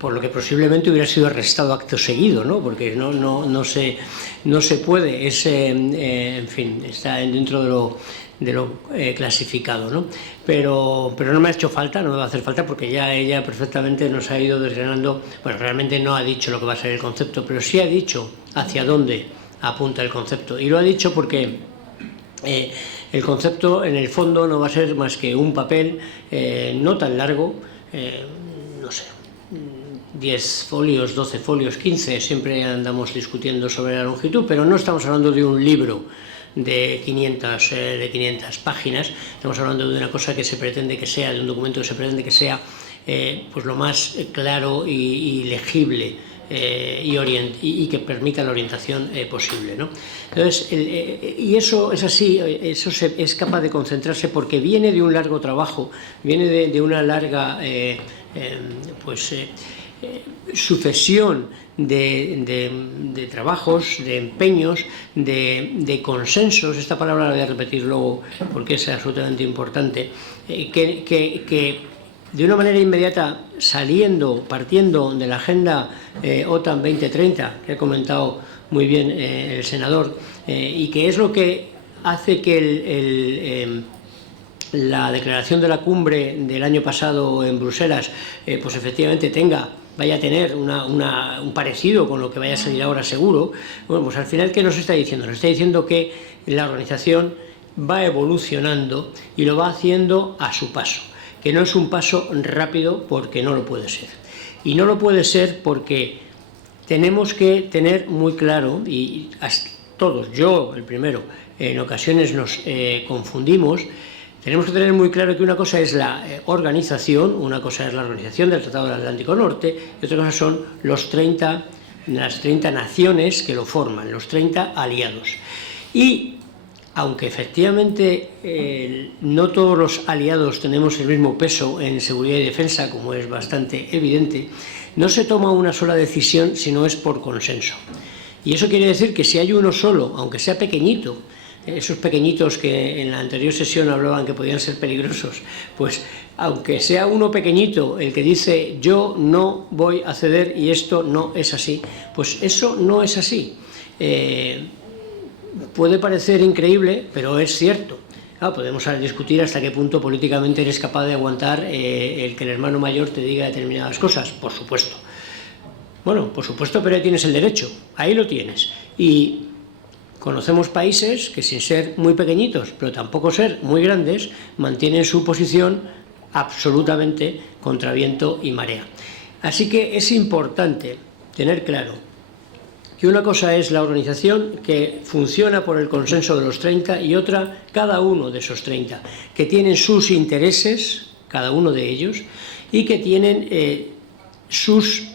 por lo que posiblemente hubiera sido arrestado acto seguido, ¿no? Porque no se puede, en fin, está dentro de lo clasificado, ¿no? Pero no me ha hecho falta, no me va a hacer falta, porque ya ella perfectamente nos ha ido desgranando. Bueno, realmente no ha dicho lo que va a ser el concepto, pero sí ha dicho hacia dónde apunta el concepto, y lo ha dicho porque el concepto en el fondo no va a ser más que un papel no tan largo, no sé, 10 folios, 12 folios, 15, siempre andamos discutiendo sobre la longitud, pero no estamos hablando de un libro de 500 páginas, estamos hablando de una cosa que se pretende que sea, de un documento que se pretende que sea pues lo más claro y legible y que permita la orientación posible, ¿no? Entonces, y eso es así, eso es capaz de concentrarse porque viene de un largo trabajo, viene de una larga sucesión de trabajos, de empeños, de consensos. Esta palabra la voy a repetir luego porque es absolutamente importante, que de una manera inmediata, partiendo de la agenda OTAN 2030, que ha comentado muy bien el senador, y que es lo que hace que la declaración de la cumbre del año pasado en Bruselas, pues efectivamente vaya a tener un parecido con lo que vaya a salir ahora seguro. Bueno, pues al final, ¿qué nos está diciendo? Nos está diciendo que la organización va evolucionando y lo va haciendo a su paso, que no es un paso rápido, porque no lo puede ser. Y no lo puede ser porque tenemos que tener muy claro, y todos, yo el primero, en ocasiones nos confundimos. Tenemos que tener muy claro que una cosa es la organización, una cosa es la organización del Tratado del Atlántico Norte, y otra cosa son las 30 naciones que lo forman, los 30 aliados. Y aunque efectivamente no todos los aliados tenemos el mismo peso en seguridad y defensa, como es bastante evidente, no se toma una sola decisión si no es por consenso. Y eso quiere decir que si hay uno solo, aunque sea pequeñito, esos pequeñitos que en la anterior sesión hablaban que podían ser peligrosos, pues aunque sea uno pequeñito el que dice yo no voy a ceder y esto no es así, pues eso no es así. Puede parecer increíble, pero es cierto. Claro, podemos discutir hasta qué punto políticamente eres capaz de aguantar el que el hermano mayor te diga determinadas cosas, por supuesto. Bueno, por supuesto, pero ahí tienes el derecho, ahí lo tienes. Y conocemos países que, sin ser muy pequeñitos, pero tampoco ser muy grandes, mantienen su posición absolutamente contra viento y marea. Así que es importante tener claro que una cosa es la organización que funciona por el consenso de los 30 y otra cada uno de esos 30, que tienen sus intereses, cada uno de ellos, y que tienen sus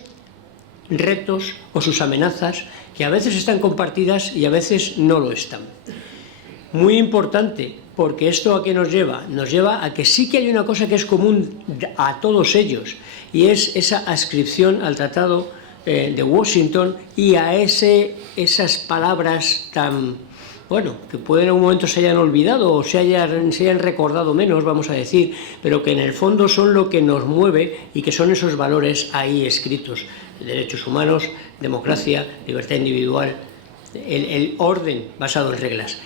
retos o sus amenazas, que a veces están compartidas y a veces no lo están. Muy importante, porque esto ¿a qué nos lleva? Nos lleva a que sí que hay una cosa que es común a todos ellos, y es esa adscripción al Tratado de Washington y a esas palabras tan, bueno, que pueden en un momento se hayan olvidado o se hayan recordado menos, vamos a decir, pero que en el fondo son lo que nos mueve y que son esos valores ahí escritos: derechos humanos, democracia, libertad individual, el orden basado en reglas.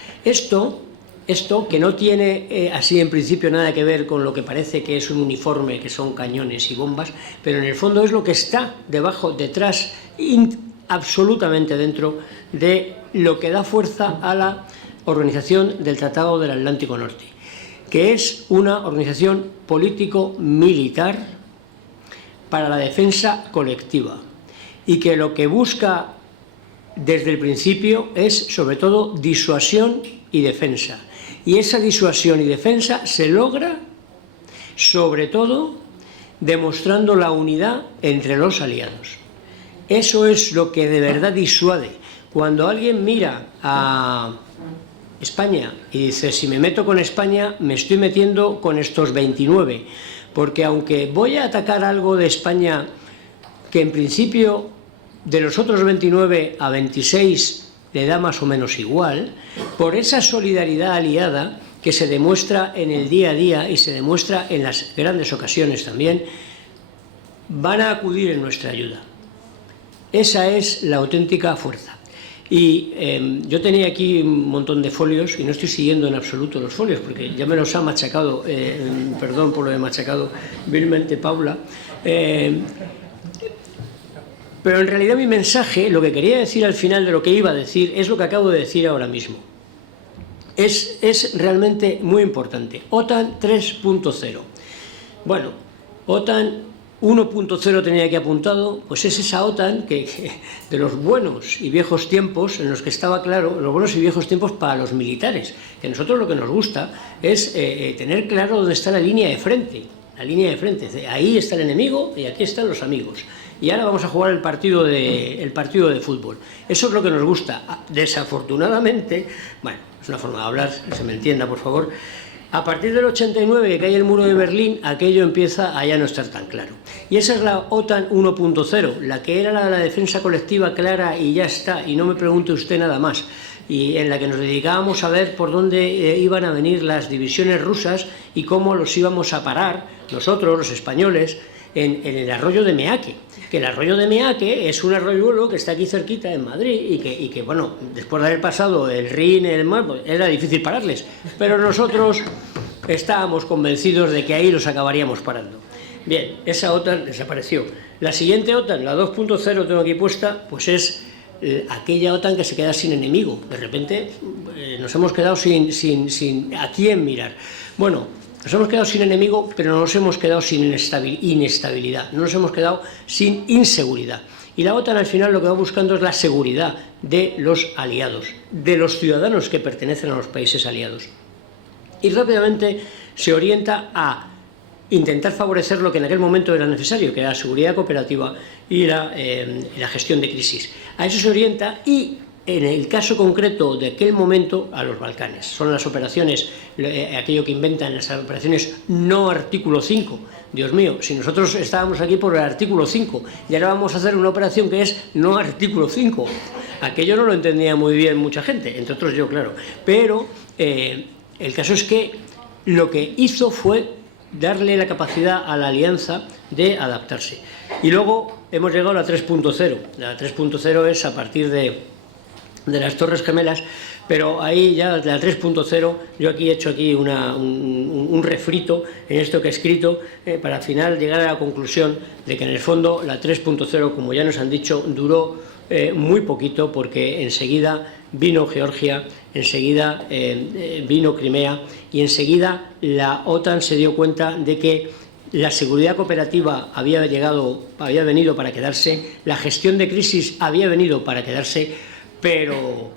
Esto que no tiene así en principio nada que ver con lo que parece que es un uniforme, que son cañones y bombas, pero en el fondo es lo que está debajo, detrás, absolutamente dentro de lo que da fuerza a la Organización del Tratado del Atlántico Norte, que es una organización político-militar para la defensa colectiva y que lo que busca desde el principio es sobre todo disuasión y defensa. Y esa disuasión y defensa se logra sobre todo demostrando la unidad entre los aliados. Eso es lo que de verdad disuade. Cuando alguien mira a España y dice: si me meto con España, me estoy metiendo con estos 29, porque aunque voy a atacar algo de España que en principio de los otros 29 a 26 le da más o menos igual, por esa solidaridad aliada que se demuestra en el día a día y se demuestra en las grandes ocasiones también, van a acudir en nuestra ayuda. Esa es la auténtica fuerza. Y yo tenía aquí un montón de folios y no estoy siguiendo en absoluto los folios porque ya me los ha machacado, perdón por lo de machacado, vilmente Paula. Pero en realidad mi mensaje, lo que quería decir al final de lo que iba a decir, es lo que acabo de decir ahora mismo. Es realmente muy importante. OTAN 3.0. Bueno, OTAN 1.0 tenía aquí apuntado, pues es esa OTAN que de los buenos y viejos tiempos, en los que estaba claro, los buenos y viejos tiempos para los militares, que a nosotros lo que nos gusta es tener claro dónde está la línea de frente. La línea de frente, ahí está el enemigo y aquí están los amigos. Y ahora vamos a jugar el partido de fútbol. Eso es lo que nos gusta. Desafortunadamente, bueno, es una forma de hablar, que se me entienda, por favor. A partir del 89, que cae el muro de Berlín, aquello empieza a ya no estar tan claro. Y esa es la OTAN 1.0, la que era la defensa colectiva clara y ya está, y no me pregunte usted nada más. Y en la que nos dedicábamos a ver por dónde iban a venir las divisiones rusas y cómo los íbamos a parar, nosotros, los españoles, en el arroyo de Meaque, que el arroyo de Meaque es un arroyuelo que está aquí cerquita en Madrid y que bueno, después de haber pasado el Rin, el mar, pues era difícil pararles, pero nosotros estábamos convencidos de que ahí los acabaríamos parando. Bien, esa OTAN desapareció. La siguiente OTAN, la 2.0, tengo aquí puesta, pues es aquella OTAN que se queda sin enemigo. De repente nos hemos quedado sin a quién mirar. Bueno, nos hemos quedado sin enemigo, pero no nos hemos quedado sin inestabilidad, no nos hemos quedado sin inseguridad. Y la OTAN al final lo que va buscando es la seguridad de los aliados, de los ciudadanos que pertenecen a los países aliados. Y rápidamente se orienta a intentar favorecer lo que en aquel momento era necesario, que era la seguridad cooperativa y la gestión de crisis. A eso se orienta y, en el caso concreto de aquel momento, a los Balcanes. Son las operaciones, aquello que inventan, las operaciones no artículo 5. Dios mío, si nosotros estábamos aquí por el artículo 5 y ahora vamos a hacer una operación que es no artículo 5. Aquello no lo entendía muy bien mucha gente, entre otros yo, claro. Pero el caso es que lo que hizo fue darle la capacidad a la alianza de adaptarse. Y luego hemos llegado a la 3.0. La 3.0 es a partir de las Torres Gemelas, pero ahí ya de la 3.0 yo aquí he hecho aquí un refrito en esto que he escrito para al final llegar a la conclusión de que en el fondo la 3.0, como ya nos han dicho, duró muy poquito, porque enseguida vino Georgia, enseguida vino Crimea y enseguida la OTAN se dio cuenta de que la seguridad cooperativa había venido para quedarse, la gestión de crisis había venido para quedarse, pero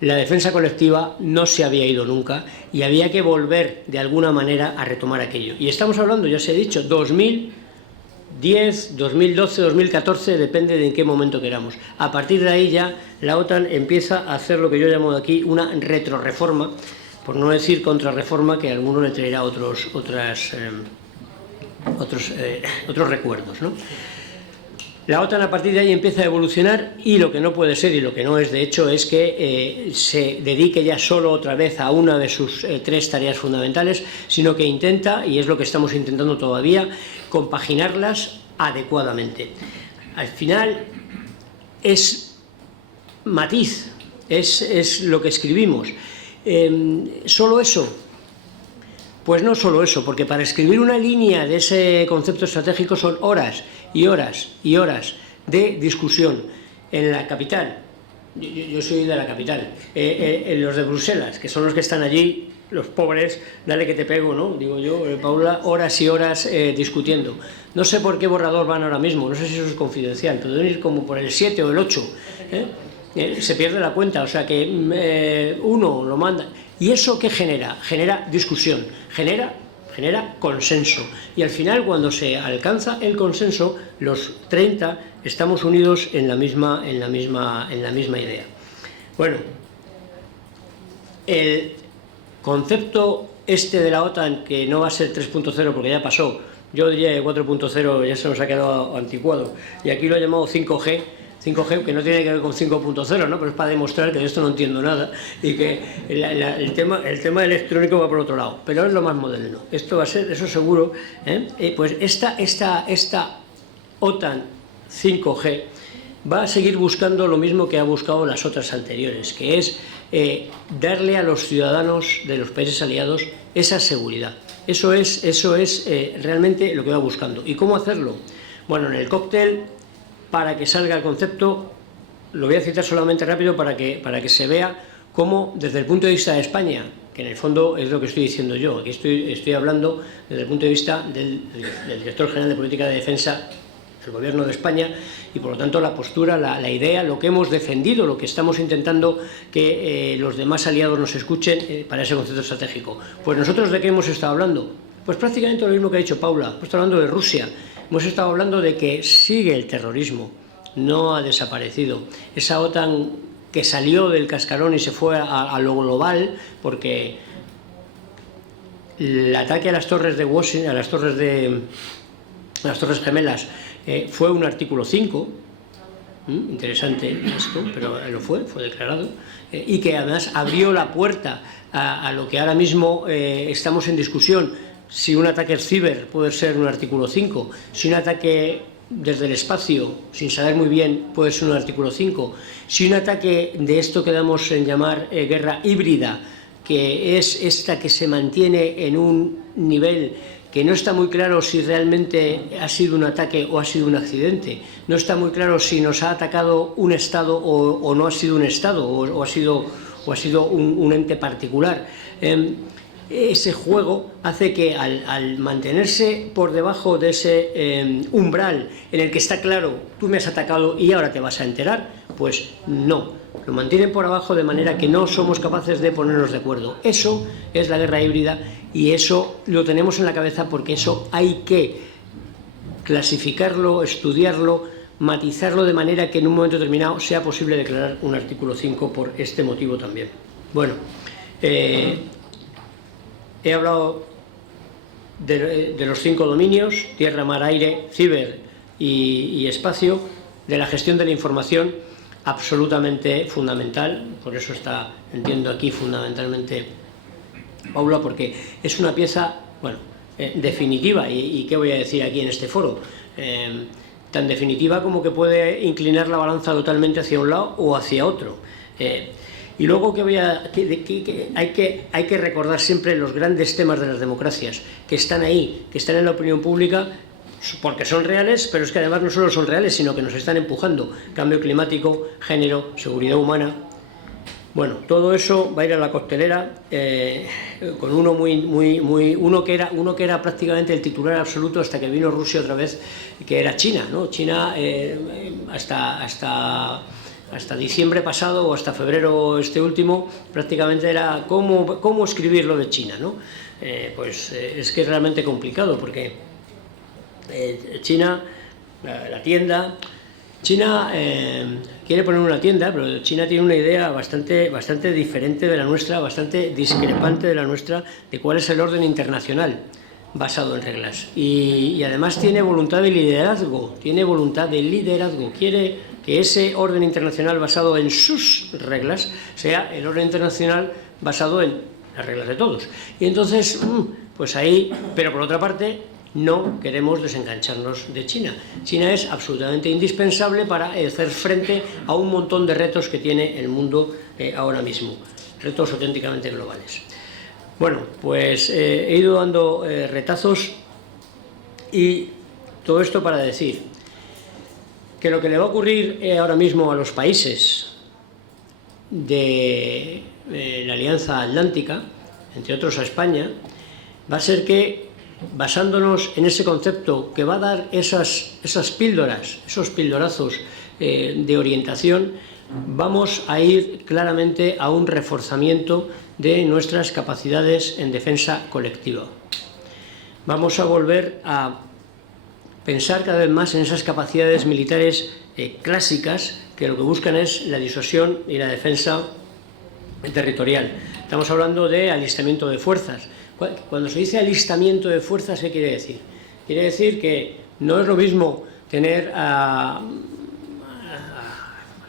la defensa colectiva no se había ido nunca y había que volver de alguna manera a retomar aquello. Y estamos hablando, ya se ha dicho, 2010, 2012, 2014, depende de en qué momento queramos. A partir de ahí ya la OTAN empieza a hacer lo que yo llamo de aquí una retroreforma, por no decir contrarreforma, que a alguno le traerá otras otros recuerdos, ¿no? La OTAN a partir de ahí empieza a evolucionar y lo que no puede ser y lo que no es de hecho es que se dedique ya solo otra vez a una de sus 3 tareas fundamentales, sino que intenta, y es lo que estamos intentando todavía, compaginarlas adecuadamente. Al final es matiz, es lo que escribimos. ¿Solo eso? Pues no solo eso, porque para escribir una línea de ese concepto estratégico son horas y horas y horas de discusión en la capital. Yo soy de la capital. En los de Bruselas, que son los que están allí, los pobres, dale que te pego, ¿no? Digo yo, Paula, horas y horas discutiendo. No sé por qué borrador van ahora mismo, no sé si eso es confidencial, pero deben ir como por el 7 o el 8. Se pierde la cuenta, o sea que uno lo manda. ¿Y eso qué genera? Genera discusión, genera consenso. Y al final, cuando se alcanza el consenso, los 30 estamos unidos en la misma idea. Bueno, el concepto de la OTAN, que no va a ser 3.0 porque ya pasó, yo diría que 4.0 ya se nos ha quedado anticuado, y aquí lo he llamado 5G, que no tiene que ver con 5.0, ¿no? Pero es para demostrar que de esto no entiendo nada y que el tema electrónico va por otro lado, pero es lo más moderno. Esto va a ser, eso seguro, pues esta OTAN 5G va a seguir buscando lo mismo que ha buscado las otras anteriores, que es darle a los ciudadanos de los países aliados esa seguridad. Eso es realmente lo que va buscando. ¿Y cómo hacerlo? Bueno, en el cóctel, para que salga el concepto, lo voy a citar solamente rápido para que se vea cómo, desde el punto de vista de España, que en el fondo es lo que estoy diciendo yo, aquí estoy hablando desde el punto de vista del Director General de Política de Defensa del Gobierno de España, y por lo tanto la postura, la idea, lo que hemos defendido, lo que estamos intentando que los demás aliados nos escuchen para ese concepto estratégico. Pues nosotros, ¿de qué hemos estado hablando? Pues prácticamente lo mismo que ha dicho Paula. Hemos estado hablando de Rusia. Hemos estado hablando de que sigue el terrorismo, no ha desaparecido. Esa OTAN que salió del cascarón y se fue a lo global, porque el ataque a las torres de Washington, a las Torres Gemelas, fue un artículo 5, interesante esto, pero fue declarado, y que además abrió la puerta a lo que ahora mismo estamos en discusión. Si un ataque ciber puede ser un artículo 5, si un ataque desde el espacio, sin saber muy bien, puede ser un artículo 5, si un ataque de esto que damos en llamar guerra híbrida, que es esta que se mantiene en un nivel que no está muy claro si realmente ha sido un ataque o ha sido un accidente, no está muy claro si nos ha atacado un Estado o no ha sido un Estado o ha sido un ente particular. Ese juego hace que al mantenerse por debajo de ese umbral en el que está claro, tú me has atacado y ahora te vas a enterar, pues no, lo mantienen por abajo de manera que no somos capaces de ponernos de acuerdo. Eso es la guerra híbrida y eso lo tenemos en la cabeza porque eso hay que clasificarlo, estudiarlo, matizarlo de manera que en un momento determinado sea posible declarar un artículo 5 por este motivo también. Bueno, he hablado de los 5 dominios, tierra, mar, aire, ciber y espacio, de la gestión de la información, absolutamente fundamental, por eso está, entiendo aquí fundamentalmente Paula, porque es una pieza, bueno, definitiva, y ¿qué voy a decir aquí en este foro? Tan definitiva como que puede inclinar la balanza totalmente hacia un lado o hacia otro. Y luego hay que recordar siempre los grandes temas de las democracias, que están ahí, que están en la opinión pública, porque son reales, pero es que además no solo son reales, sino que nos están empujando. Cambio climático, género, seguridad humana. Bueno, todo eso va a ir a la coctelera con uno que era prácticamente el titular absoluto hasta que vino Rusia otra vez, que era China, ¿no? China hasta diciembre pasado o hasta febrero este último, prácticamente era cómo escribir lo de China, ¿no? Es que es realmente complicado porque China, la tienda, China quiere poner una tienda, pero China tiene una idea bastante diferente de la nuestra, bastante discrepante de la nuestra, de cuál es el orden internacional. basado en reglas. Y además tiene voluntad de liderazgo, quiere que ese orden internacional basado en sus reglas sea el orden internacional basado en las reglas de todos. Y entonces, pues ahí, pero por otra parte, no queremos desengancharnos de China. China es absolutamente indispensable para hacer frente a un montón de retos que tiene el mundo ahora mismo, retos auténticamente globales. Bueno, pues he ido dando retazos y todo esto para decir que lo que le va a ocurrir ahora mismo a los países de la Alianza Atlántica, entre otros a España, va a ser que, basándonos en ese concepto que va a dar esas píldoras, esos pildorazos de orientación, vamos a ir claramente a un reforzamiento de nuestras capacidades en defensa colectiva. Vamos a volver a pensar cada vez más en esas capacidades militares clásicas que lo que buscan es la disuasión y la defensa territorial. Estamos hablando de alistamiento de fuerzas. Cuando se dice alistamiento de fuerzas, ¿qué quiere decir? Quiere decir que no es lo mismo tener a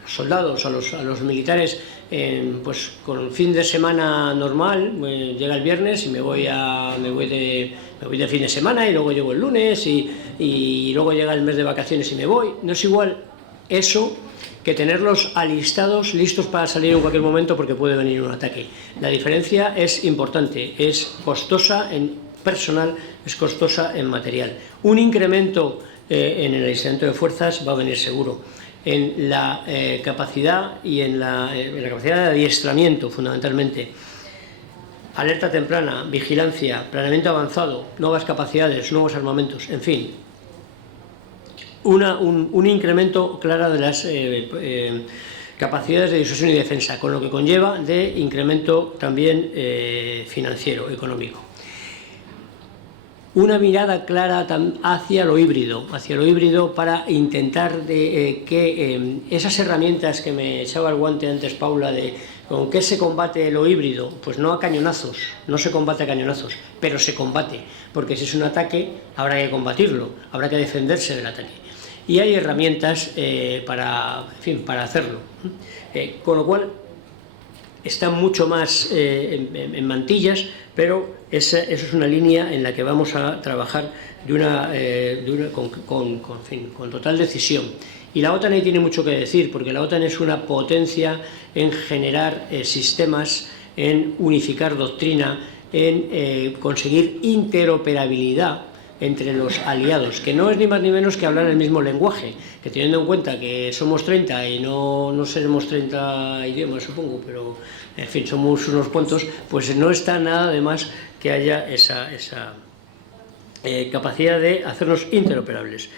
los soldados, a los militares, pues con un fin de semana normal, llega el viernes y me voy de fin de semana y luego llego el lunes y luego llega el mes de vacaciones y me voy. No es igual eso que tenerlos alistados, listos para salir en cualquier momento porque puede venir un ataque. La diferencia es importante, es costosa en personal, es costosa en material. Un incremento en el alistamiento de fuerzas va a venir seguro. En la capacidad y en la capacidad de adiestramiento, fundamentalmente. Alerta temprana, vigilancia, planeamiento avanzado, nuevas capacidades, nuevos armamentos, en fin. Un incremento claro de las capacidades de disuasión y defensa, con lo que conlleva de incremento también financiero, económico. Una mirada clara hacia lo híbrido para intentar que esas herramientas que me echaba el guante antes Paula de con qué se combate lo híbrido, pues no a cañonazos, no se combate a cañonazos, pero se combate, porque si es un ataque habrá que combatirlo, habrá que defenderse del ataque. Y hay herramientas para hacerlo, con lo cual está mucho más en mantillas, pero eso es una línea en la que vamos a trabajar con total decisión. Y la OTAN ahí tiene mucho que decir, porque la OTAN es una potencia en generar sistemas, en unificar doctrina, en conseguir interoperabilidad entre los aliados, que no es ni más ni menos que hablar el mismo lenguaje, que teniendo en cuenta que somos 30 y no seremos 30 idiomas, supongo, pero en fin, somos unos cuantos, pues no está nada de más que haya esa capacidad de hacernos interoperables.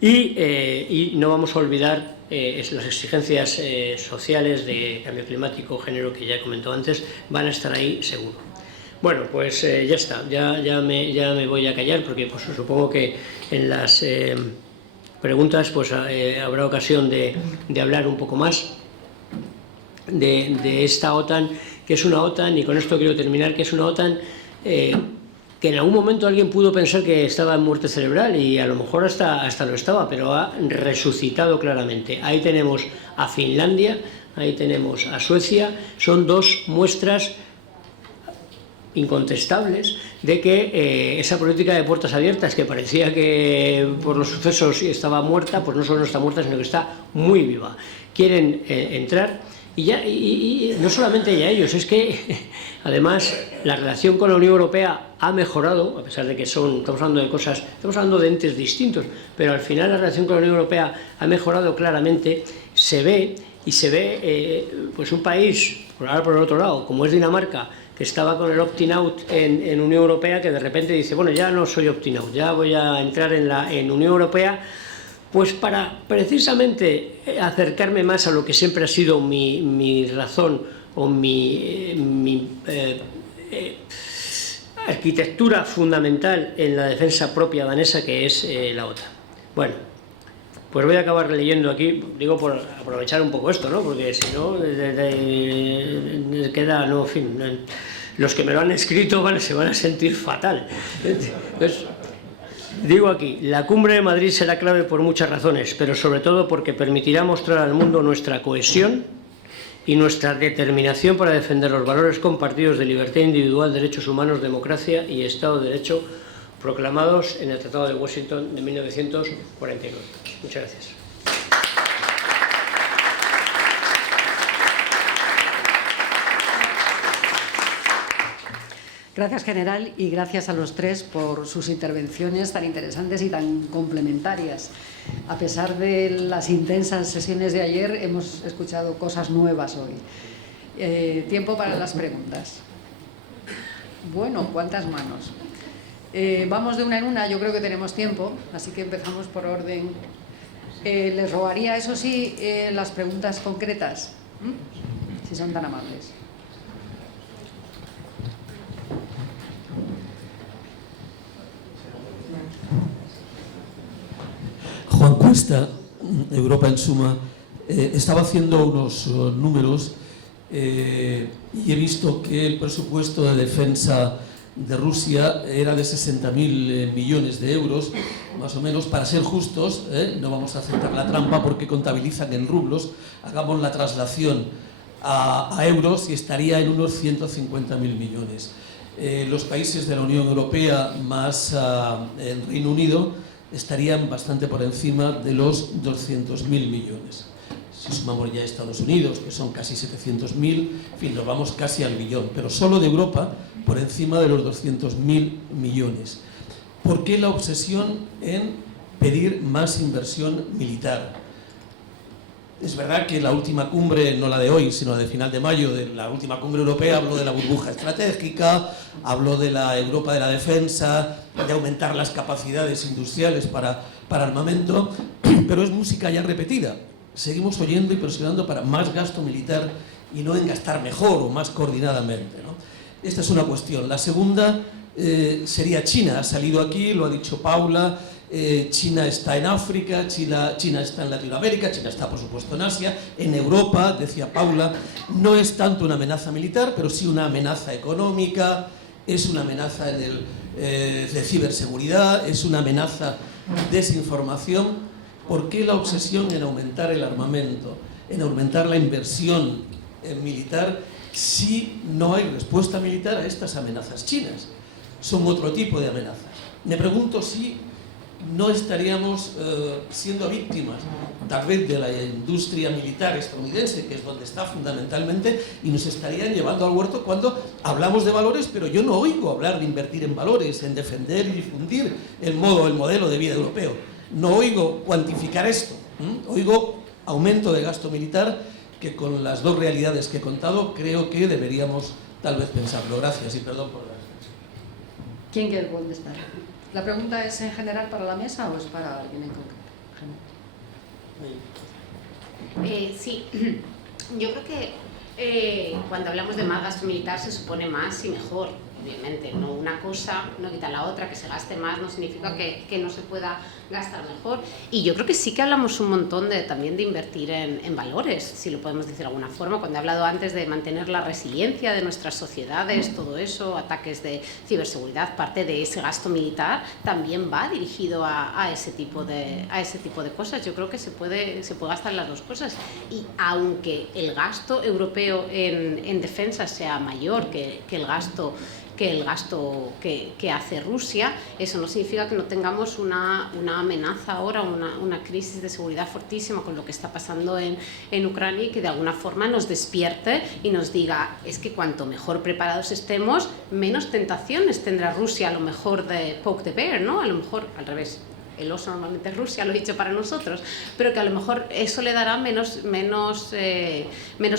Y no vamos a olvidar las exigencias sociales de cambio climático, género, que ya he comentado antes, van a estar ahí seguro. Bueno, pues ya está, ya me voy a callar porque pues, supongo que en las preguntas pues, habrá ocasión de hablar un poco más de esta OTAN, que es una OTAN, y con esto quiero terminar, que es una OTAN que en algún momento alguien pudo pensar que estaba en muerte cerebral y a lo mejor hasta lo estaba, pero ha resucitado claramente. Ahí tenemos a Finlandia, ahí tenemos a Suecia, son dos muestras incontestables de que esa política de puertas abiertas que parecía que por los sucesos estaba muerta, pues no solo no está muerta, sino que está muy viva. Quieren entrar y no solamente ya ellos, es que además la relación con la Unión Europea ha mejorado, a pesar de que estamos hablando de cosas, estamos hablando de entes distintos, pero al final la relación con la Unión Europea ha mejorado claramente, se ve pues un país, ahora por el otro lado, como es Dinamarca, que estaba con el opting out en Unión Europea, que de repente dice, bueno, ya no soy opting out, ya voy a entrar en Unión Europea, pues para precisamente acercarme más a lo que siempre ha sido mi razón o mi arquitectura fundamental en la defensa propia danesa, que es la OTAN. Bueno, pues voy a acabar leyendo aquí, digo por aprovechar un poco esto, ¿no? Porque si no, queda, no, en fin. los que me lo han escrito se van a sentir fatal. Entonces, digo aquí, la Cumbre de Madrid será clave por muchas razones, pero sobre todo porque permitirá mostrar al mundo nuestra cohesión y nuestra determinación para defender los valores compartidos de libertad individual, derechos humanos, democracia y Estado de Derecho proclamados en el Tratado de Washington de 1949. Muchas gracias. Gracias, general, y gracias a los tres por sus intervenciones tan interesantes y tan complementarias. A pesar de las intensas sesiones de ayer, hemos escuchado cosas nuevas hoy. Tiempo para las preguntas. Bueno, ¿cuántas manos? Vamos de una en una, yo creo que tenemos tiempo, así que empezamos por orden. Les rogaría, eso sí, las preguntas concretas, si son tan amables. Juan Cuesta, Europa en Suma, estaba haciendo unos números y he visto que el presupuesto de defensa de Rusia era de 60.000 millones de euros, más o menos. Para ser justos, no vamos a aceptar la trampa porque contabilizan en rublos, hagamos la traslación a euros y estaría en unos 150.000 millones. Los países de la Unión Europea más el Reino Unido estarían bastante por encima de los 200.000 millones. Si sumamos ya Estados Unidos, que son casi 700.000, en fin, nos vamos casi al billón, pero solo de Europa por encima de los 200.000 millones. ¿Por qué la obsesión en pedir más inversión militar? Es verdad que la última cumbre, no la de hoy, sino la de final de mayo, de la última cumbre europea, habló de la burbuja estratégica, habló de la Europa de la defensa, de aumentar las capacidades industriales para armamento, pero es música ya repetida. Seguimos oyendo y presionando para más gasto militar y no en gastar mejor o más coordinadamente, ¿no? Esta es una cuestión. La segunda sería China. Ha salido aquí, lo ha dicho Paula. China está en África, China está en Latinoamérica, China está por supuesto en Asia, en Europa, decía Paula. No es tanto una amenaza militar, pero sí una amenaza económica, es una amenaza de ciberseguridad, es una amenaza de desinformación. ¿Por qué la obsesión en aumentar el armamento, en aumentar la inversión militar, si no hay respuesta militar a estas amenazas chinas? Son otro tipo de amenazas. Me pregunto si no estaríamos siendo víctimas tal vez de la industria militar estadounidense, que es donde está fundamentalmente, y nos estarían llevando al huerto cuando hablamos de valores, pero yo no oigo hablar de invertir en valores, en defender y difundir el modelo de vida europeo. No oigo cuantificar esto, oigo aumento de gasto militar, que con las dos realidades que he contado creo que deberíamos tal vez pensarlo. Gracias y perdón por las... ¿Quién quiere contestar? ¿La pregunta es en general para la mesa o es para alguien en concreto? Sí, yo creo que cuando hablamos de más gasto militar se supone más y mejor, obviamente. No una cosa no quita la otra, que se gaste más no significa que no se pueda gastar mejor. Y yo creo que sí que hablamos un montón también de invertir en valores, si lo podemos decir de alguna forma. Cuando he hablado antes de mantener la resiliencia de nuestras sociedades, todo eso, ataques de ciberseguridad, parte de ese gasto militar también va dirigido a ese tipo de cosas. Yo creo que se puede gastar las dos cosas. Y aunque el gasto europeo en defensa sea mayor que el gasto que hace Rusia, eso no significa que no tengamos una amenaza ahora, una crisis de seguridad fortísima con lo que está pasando en Ucrania, y que de alguna forma nos despierte y nos diga, es que cuanto mejor preparados estemos, menos tentaciones tendrá Rusia a lo mejor de poke the bear, ¿no? A lo mejor al revés. El oso normalmente es Rusia, lo he dicho para nosotros, pero que a lo mejor eso le dará menos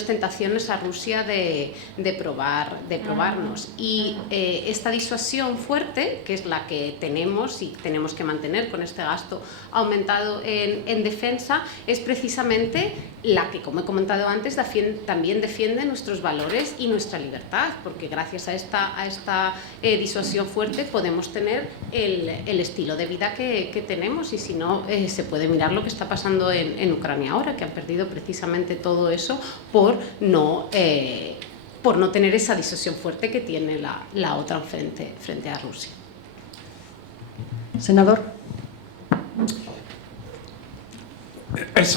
tentaciones a Rusia de probarnos. Y esta disuasión fuerte, que es la que tenemos y tenemos que mantener con este gasto aumentado en defensa, es precisamente la que, como he comentado antes, también defiende nuestros valores y nuestra libertad, porque gracias a esta disuasión fuerte podemos tener el estilo de vida que tenemos. Y si no, se puede mirar lo que está pasando en Ucrania ahora, que han perdido precisamente todo eso por no por no tener esa disuasión fuerte que tiene la OTAN frente a Rusia. Senador. As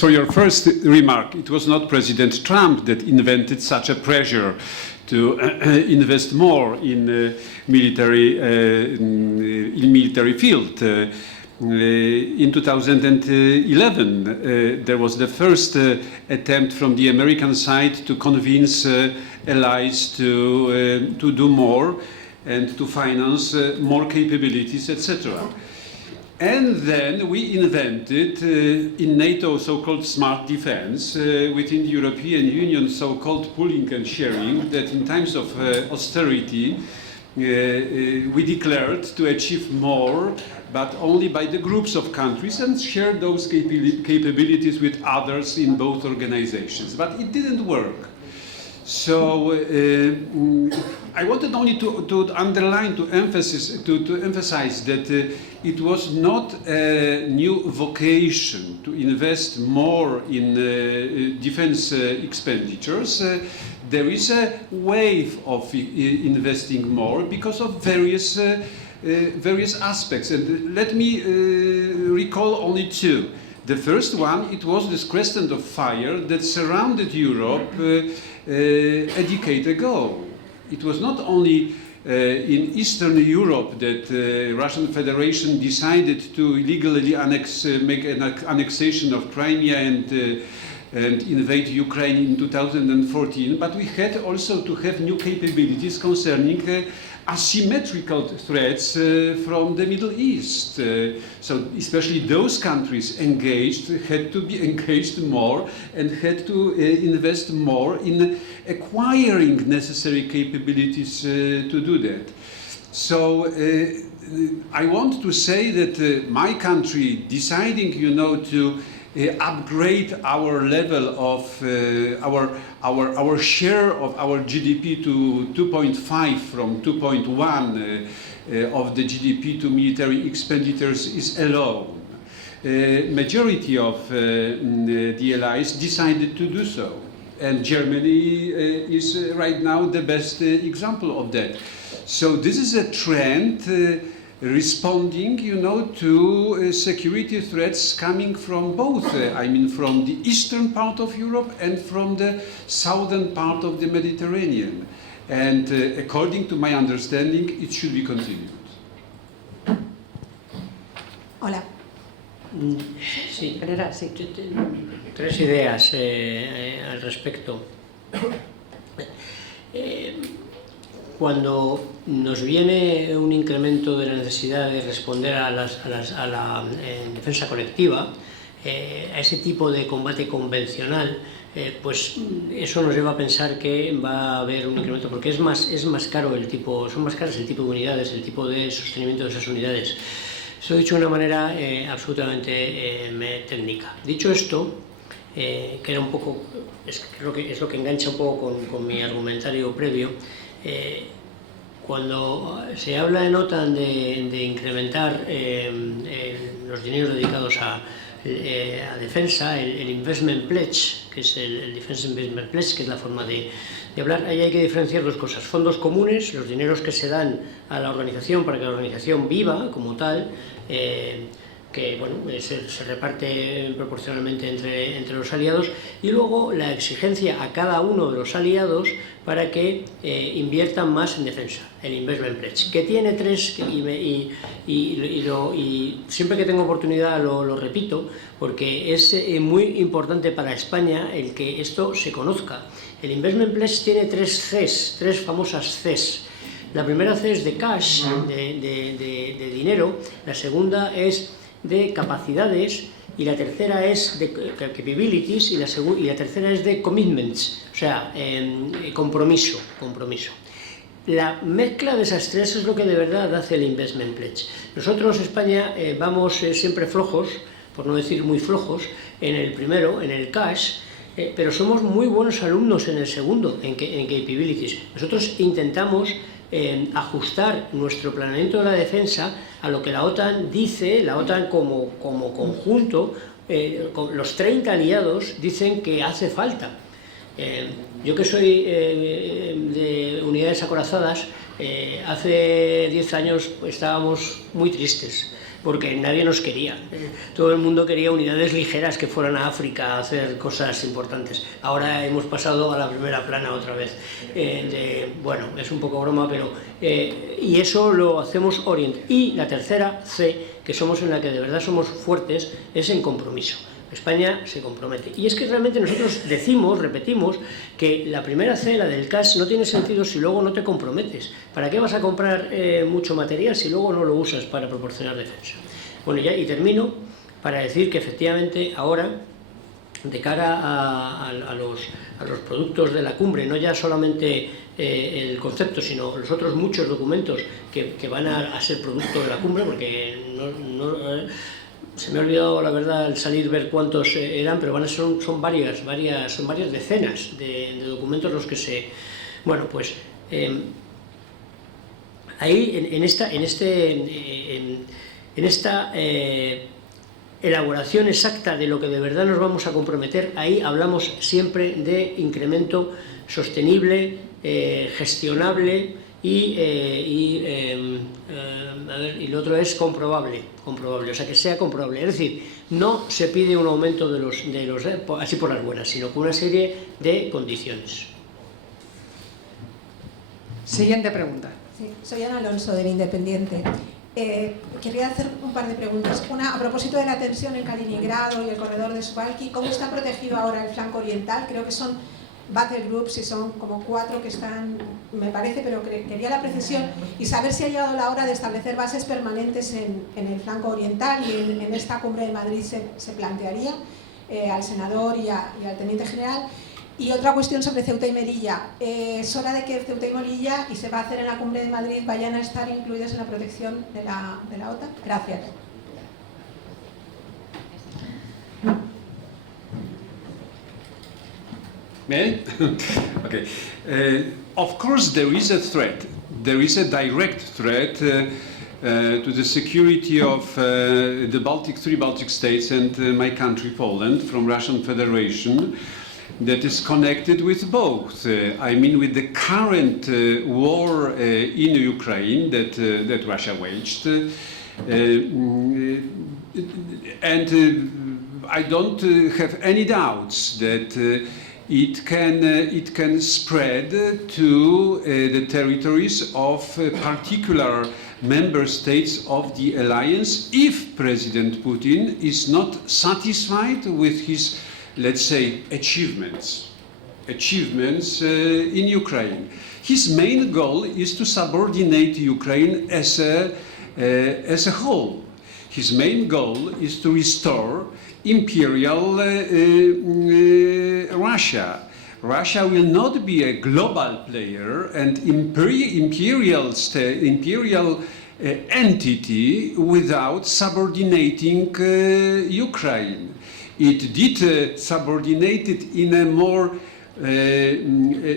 for your first remark, it was not President Trump that invented such a pressure to invest more in military field. In 2011, there was the first attempt from the American side to convince allies to do more and to finance more capabilities, etc. And then we invented in NATO so-called smart defense, within the European Union so-called pooling and sharing, that in times of austerity we declared to achieve more, but only by the groups of countries, and share those capabilities with others in both organizations. But it didn't work. So I wanted only to underline, to emphasize that it was not a new vocation to invest more in defense expenditures. There is a wave of investing more because of various aspects. And let me recall only two. The first one, it was this crescent of fire that surrounded Europe a decade ago. It was not only in Eastern Europe that Russian Federation decided to illegally make an annexation of Crimea and invade Ukraine in 2014, but we had also to have new capabilities concerning asymmetrical threats from the Middle East. So especially those countries engaged had to be engaged more and had to invest more in acquiring necessary capabilities to do that. So I want to say that my country deciding, to upgrade our level of our share of our GDP to 2.5 from 2.1 of the GDP to military expenditures is alone. Majority of the allies decided to do so, and Germany is right now the best example of that. So this is a trend responding, to security threats coming from both, from the eastern part of Europe and from the southern part of the Mediterranean. And according to my understanding, it should be continued. Hola. Sí. General, sí. Tres ideas al respecto. Cuando nos viene un incremento de la necesidad de responder a la defensa colectiva, a ese tipo de combate convencional, pues eso nos lleva a pensar que va a haber un incremento, porque es más caro son más caras el tipo de unidades, el tipo de sostenimiento de esas unidades. Esto dicho de una manera absolutamente técnica. Dicho esto, que era un poco, creo que es lo que engancha un poco con mi argumentario previo. Cuando se habla en OTAN de incrementar los dineros dedicados a defensa, el Investment Pledge, que es el Defense Investment Pledge, que es la forma de hablar, ahí hay que diferenciar dos cosas: fondos comunes, los dineros que se dan a la organización para que la organización viva como tal, que se reparte proporcionalmente entre los aliados, y luego la exigencia a cada uno de los aliados para que inviertan más en defensa, el Investment Pledge, que tiene tres, y siempre que tengo oportunidad lo repito, porque es muy importante para España el que esto se conozca. El Investment Pledge tiene tres famosas Cs. La primera C es de cash, de dinero, la segunda es de capacidades, y la tercera es de capabilities, y la tercera es de commitments, o sea, compromiso. La mezcla de esas tres es lo que de verdad hace el Investment Pledge. Nosotros, España, vamos siempre flojos, por no decir muy flojos, en el primero, en el cash, pero somos muy buenos alumnos en el segundo, en capabilities. Nosotros intentamos ajustar nuestro planeamiento de la defensa a lo que la OTAN dice, la OTAN como conjunto, los 30 aliados dicen que hace falta. Yo que soy de unidades acorazadas, hace 10 años estábamos muy tristes porque nadie nos quería. Todo el mundo quería unidades ligeras que fueran a África a hacer cosas importantes. Ahora hemos pasado a la primera plana otra vez. Bueno, es un poco broma, pero... y eso lo hacemos oriente. Y la tercera C, que somos en la que de verdad somos fuertes, es en compromiso. España se compromete. Y es que realmente nosotros repetimos, que la primera C, la del cash, no tiene sentido si luego no te comprometes. ¿Para qué vas a comprar mucho material si luego no lo usas para proporcionar defensa? Bueno, ya, y termino para decir que efectivamente ahora, de cara a los productos de la cumbre, no ya solamente el concepto, sino los otros muchos documentos que van a ser producto de la cumbre, porque se me ha olvidado, la verdad, al salir ver cuántos eran, pero son varias decenas de documentos los que se... Bueno, pues ahí en esta elaboración exacta de lo que de verdad nos vamos a comprometer, ahí hablamos siempre de incremento sostenible, gestionable y lo otro es comprobable, o sea, que sea comprobable. Es decir, no se pide un aumento de los así por las buenas, sino con una serie de condiciones. Siguiente pregunta. Sí, soy Ana Alonso, del Independiente. Quería hacer un par de preguntas. Una, a propósito de la tensión en Kaliningrado y el corredor de Suwalki, ¿cómo está protegido ahora el flanco oriental? Creo que son battle groups y son como 4 que están, me parece, pero quería la precisión y saber si ha llegado la hora de establecer bases permanentes en el flanco oriental y en esta cumbre de Madrid se plantearía al senador y al teniente general. Y otra cuestión sobre Ceuta y Melilla. Es hora de que Ceuta y Melilla, y se va a hacer en la cumbre de Madrid, vayan a estar incluidas en la protección de la OTAN. Gracias. May I? Okay. Of course, there is a threat. There is a direct threat to the security of the three Baltic states and my country, Poland, from Russian Federation, that is connected with both. I mean, with the current war in Ukraine that Russia waged, and I don't have any doubts that it can spread to the territories of particular member states of the alliance if President Putin is not satisfied with his, let's say, achievements in Ukraine. His main goal is to subordinate Ukraine as a whole. His main goal is to restore imperial Russia. Russia will not be a global player and imperial entity without subordinating Ukraine. It did subordinate it in a more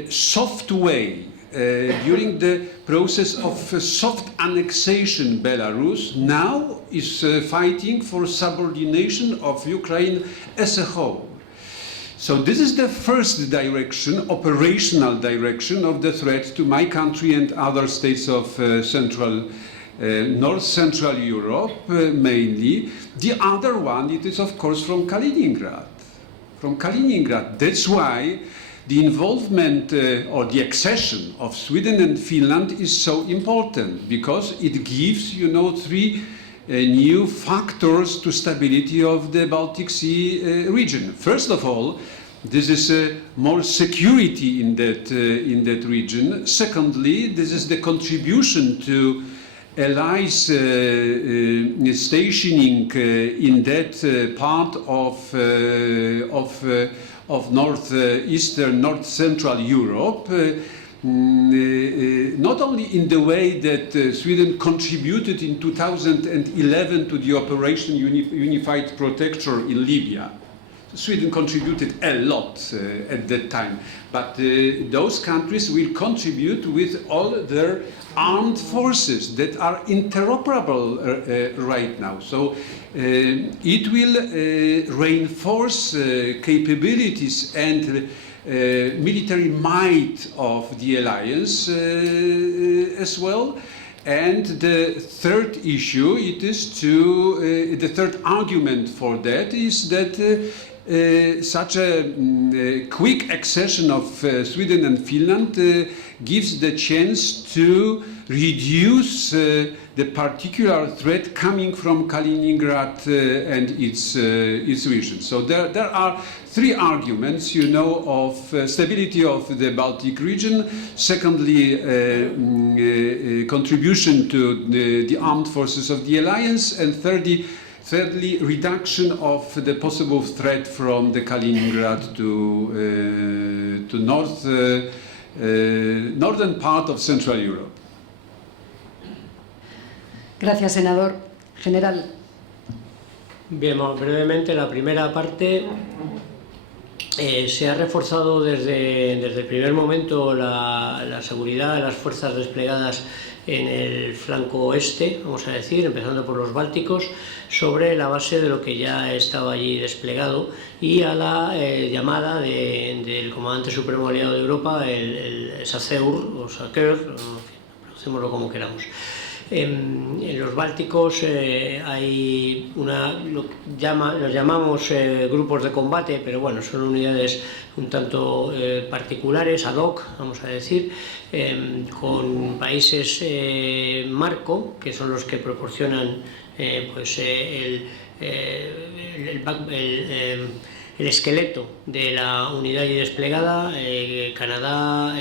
soft way during the process of soft annexation. Belarus now is fighting for subordination of Ukraine as a whole. So this is the first direction, operational direction of the threat to my country and other states of North Central Europe mainly. The other one, it is of course from Kaliningrad. That's why the involvement or the accession of Sweden and Finland is so important, because it gives, three new factors to stability of the Baltic Sea region. First of all, this is more security in that region. Secondly, this is the contribution to allies stationing in that part of North Central Europe, not only in the way that Sweden contributed in 2011 to the Operation Unified Protector in Libya. Sweden contributed a lot at that time, but those countries will contribute with all their armed forces that are interoperable right now. So it will reinforce capabilities and military might of the alliance as well. And the third issue, the third argument for that is that such a quick accession of Sweden and Finland gives the chance to reduce the particular threat coming from Kaliningrad and its region. So there are three arguments, of stability of the Baltic region, secondly, contribution to the armed forces of the alliance, and thirdly, reduction of the possible threat from the Kaliningrad to northern part of Central Europe. Gracias, senador. General. Bien, brevemente, la primera parte se ha reforzado desde el primer momento la seguridad de las fuerzas desplegadas en el flanco oeste, vamos a decir, empezando por los bálticos, sobre la base de lo que ya estaba allí desplegado y a la llamada del Comandante Supremo Aliado de Europa, el SACEUR, o SACEUR, traducémoslo como queramos. En los bálticos hay los llamamos grupos de combate, pero bueno, son unidades un tanto particulares, ad hoc, vamos a decir, con países marco, que son los que proporcionan el esqueleto de la unidad y desplegada, Canadá,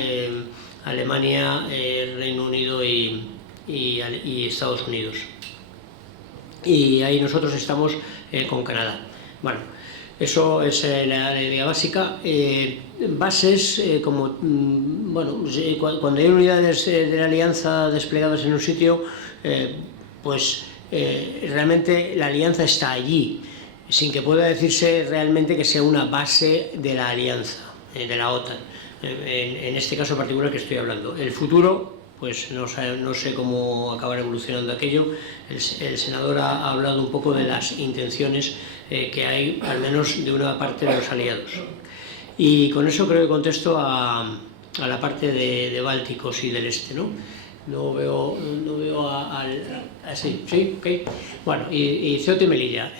Alemania, Reino Unido y Estados Unidos. Y ahí nosotros estamos con Canadá. Bueno, eso es la idea básica. Bases, cuando hay unidades de la alianza desplegadas en un sitio, realmente la alianza está allí, sin que pueda decirse realmente que sea una base de la alianza, de la OTAN. En este caso particular que estoy hablando. El futuro, pues no sé cómo acabar evolucionando aquello. El senador ha hablado un poco de las intenciones que hay, al menos de una parte de los aliados. Y con eso creo que contesto a la parte de Bálticos y del este, ¿no? No veo sí, ok. Bueno, y Ceuta y Melilla.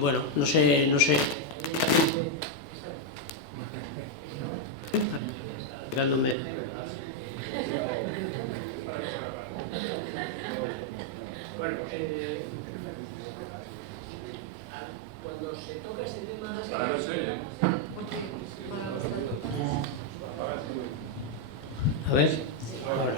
Bueno, no sé. Dándome. Bueno, cuando se toca ese tema... A ver, ahora.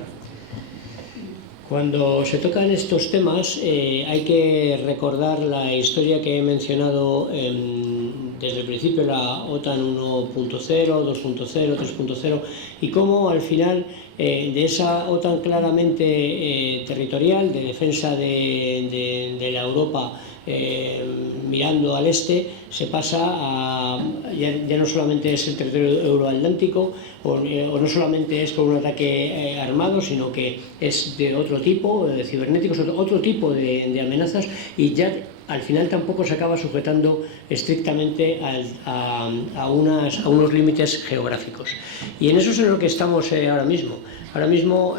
Cuando se tocan estos temas hay que recordar la historia que he mencionado desde el principio, la OTAN 1.0, 2.0, 3.0, y cómo al final de esa OTAN claramente territorial, de defensa de la Europa mirando al este, se pasa a ya no solamente es el territorio euroatlántico o no solamente es por un ataque armado, sino que es de otro tipo, de cibernéticos, otro tipo de amenazas, y ya al final tampoco se acaba sujetando estrictamente a unos límites geográficos. Y en eso es en lo que estamos ahora mismo. Ahora mismo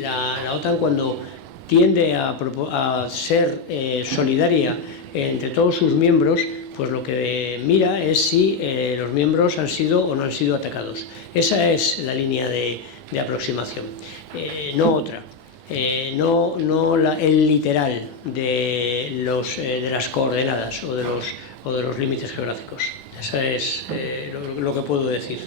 la OTAN, cuando tiende a ser solidaria entre todos sus miembros, pues lo que mira es si los miembros han sido o no han sido atacados. Esa es la línea de aproximación, no otra. No el literal de las coordenadas o de los límites geográficos. Eso es lo que puedo decir.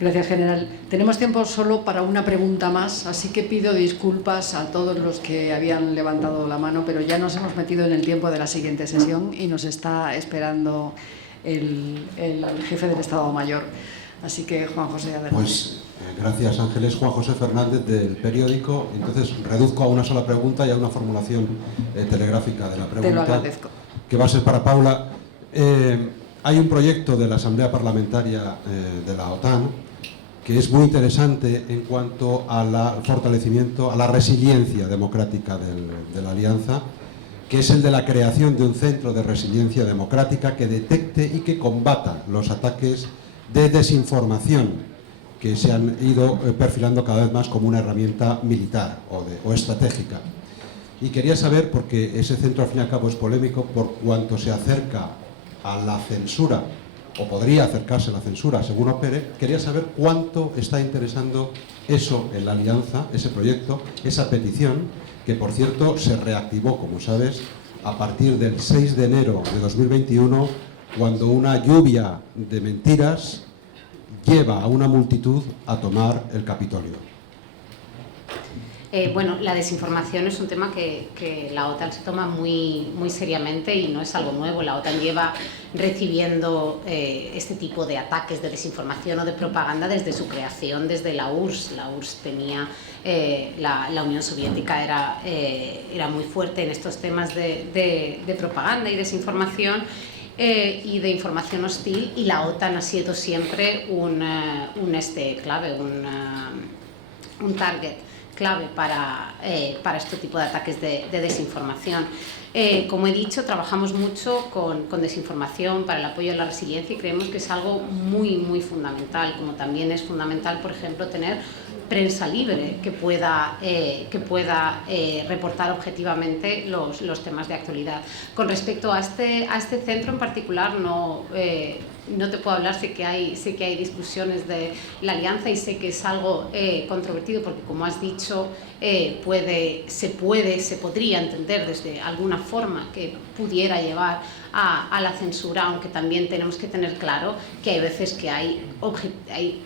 Gracias, general. Tenemos tiempo solo para una pregunta más, así que pido disculpas a todos los que habían levantado la mano, pero ya nos hemos metido en el tiempo de la siguiente sesión y nos está esperando el jefe del Estado Mayor. Así que, Juan José, adelante. Pues gracias, Ángeles. Juan José Fernández, del periódico. Entonces, reduzco a una sola pregunta y a una formulación telegráfica de la pregunta. Te lo agradezco. Que va a ser para Paula. Hay un proyecto de la Asamblea Parlamentaria de la OTAN que es muy interesante en cuanto al fortalecimiento, a la resiliencia democrática de la alianza, que es el de la creación de un centro de resiliencia democrática que detecte y que combata los ataques de desinformación que se han ido perfilando cada vez más como una herramienta militar o estratégica. Y quería saber, porque ese centro al fin y al cabo es polémico, por cuanto se acerca a la censura, o podría acercarse a la censura, según opere, quería saber cuánto está interesando eso en la Alianza, ese proyecto, esa petición, que por cierto se reactivó, como sabes, a partir del 6 de enero de 2021, cuando una lluvia de mentiras lleva a una multitud a tomar el Capitolio. Bueno, la desinformación es un tema que la OTAN se toma muy seriamente y no es algo nuevo. La OTAN lleva recibiendo este tipo de ataques de desinformación o de propaganda desde su creación, desde la URSS. La URSS tenía, la Unión Soviética era muy fuerte en estos temas de propaganda y desinformación y de información hostil, y la OTAN ha sido siempre un target clave para este tipo de ataques de desinformación. Como he dicho, trabajamos mucho con desinformación para el apoyo a la resiliencia y creemos que es algo muy fundamental, como también es fundamental, por ejemplo, tener prensa libre que pueda reportar objetivamente los temas de actualidad. Con respecto a este centro en particular, no te puedo hablar, sé que hay discusiones de la alianza y sé que es algo controvertido porque, como has dicho, se podría entender desde alguna forma que pudiera llevar a la censura, aunque también tenemos que tener claro que hay veces que hay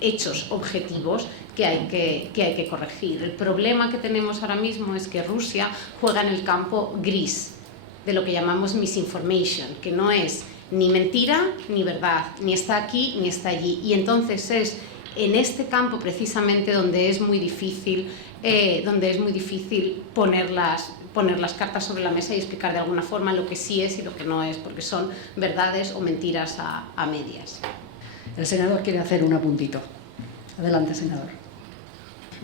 hechos objetivos que hay que corregir. El problema que tenemos ahora mismo es que Rusia juega en el campo gris de lo que llamamos misinformation, que no es ni mentira ni verdad, ni está aquí ni está allí, y entonces es en este campo precisamente donde es muy difícil poner las cartas sobre la mesa y explicar de alguna forma lo que sí es y lo que no es, porque son verdades o mentiras a medias. El senador quiere hacer un apuntito. Adelante, senador.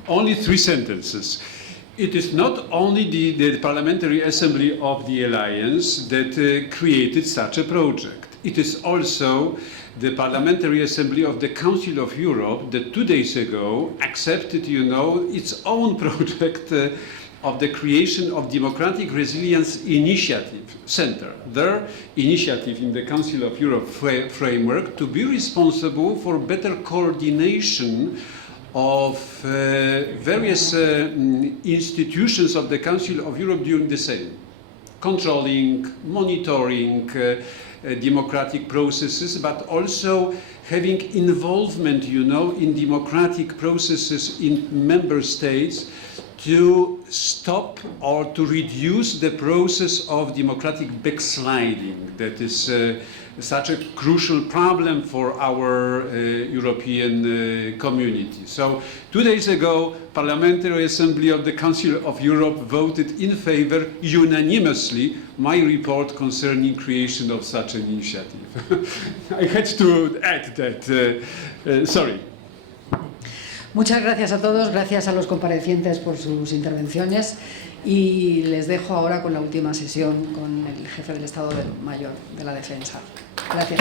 Only 3 sentences. It is not only the Parliamentary Assembly of the Alliance that created such a project. It is also the Parliamentary Assembly of the Council of Europe that 2 days ago accepted, its own project of the creation of Democratic Resilience Initiative Center, their initiative in the Council of Europe framework to be responsible for better coordination of various institutions of the Council of Europe doing the same, controlling, monitoring democratic processes, but also having involvement, in democratic processes in member states to stop or to reduce the process of democratic backsliding that is such a crucial problem for our European community. So 2 days ago, Parliamentary Assembly of the Council of Europe voted in favor unanimously my report concerning creation of such an initiative. I had to add that. Sorry. Muchas gracias a todos, gracias a los comparecientes por sus intervenciones, y les dejo ahora con la última sesión con el jefe del Estado Mayor de la Defensa. Gracias.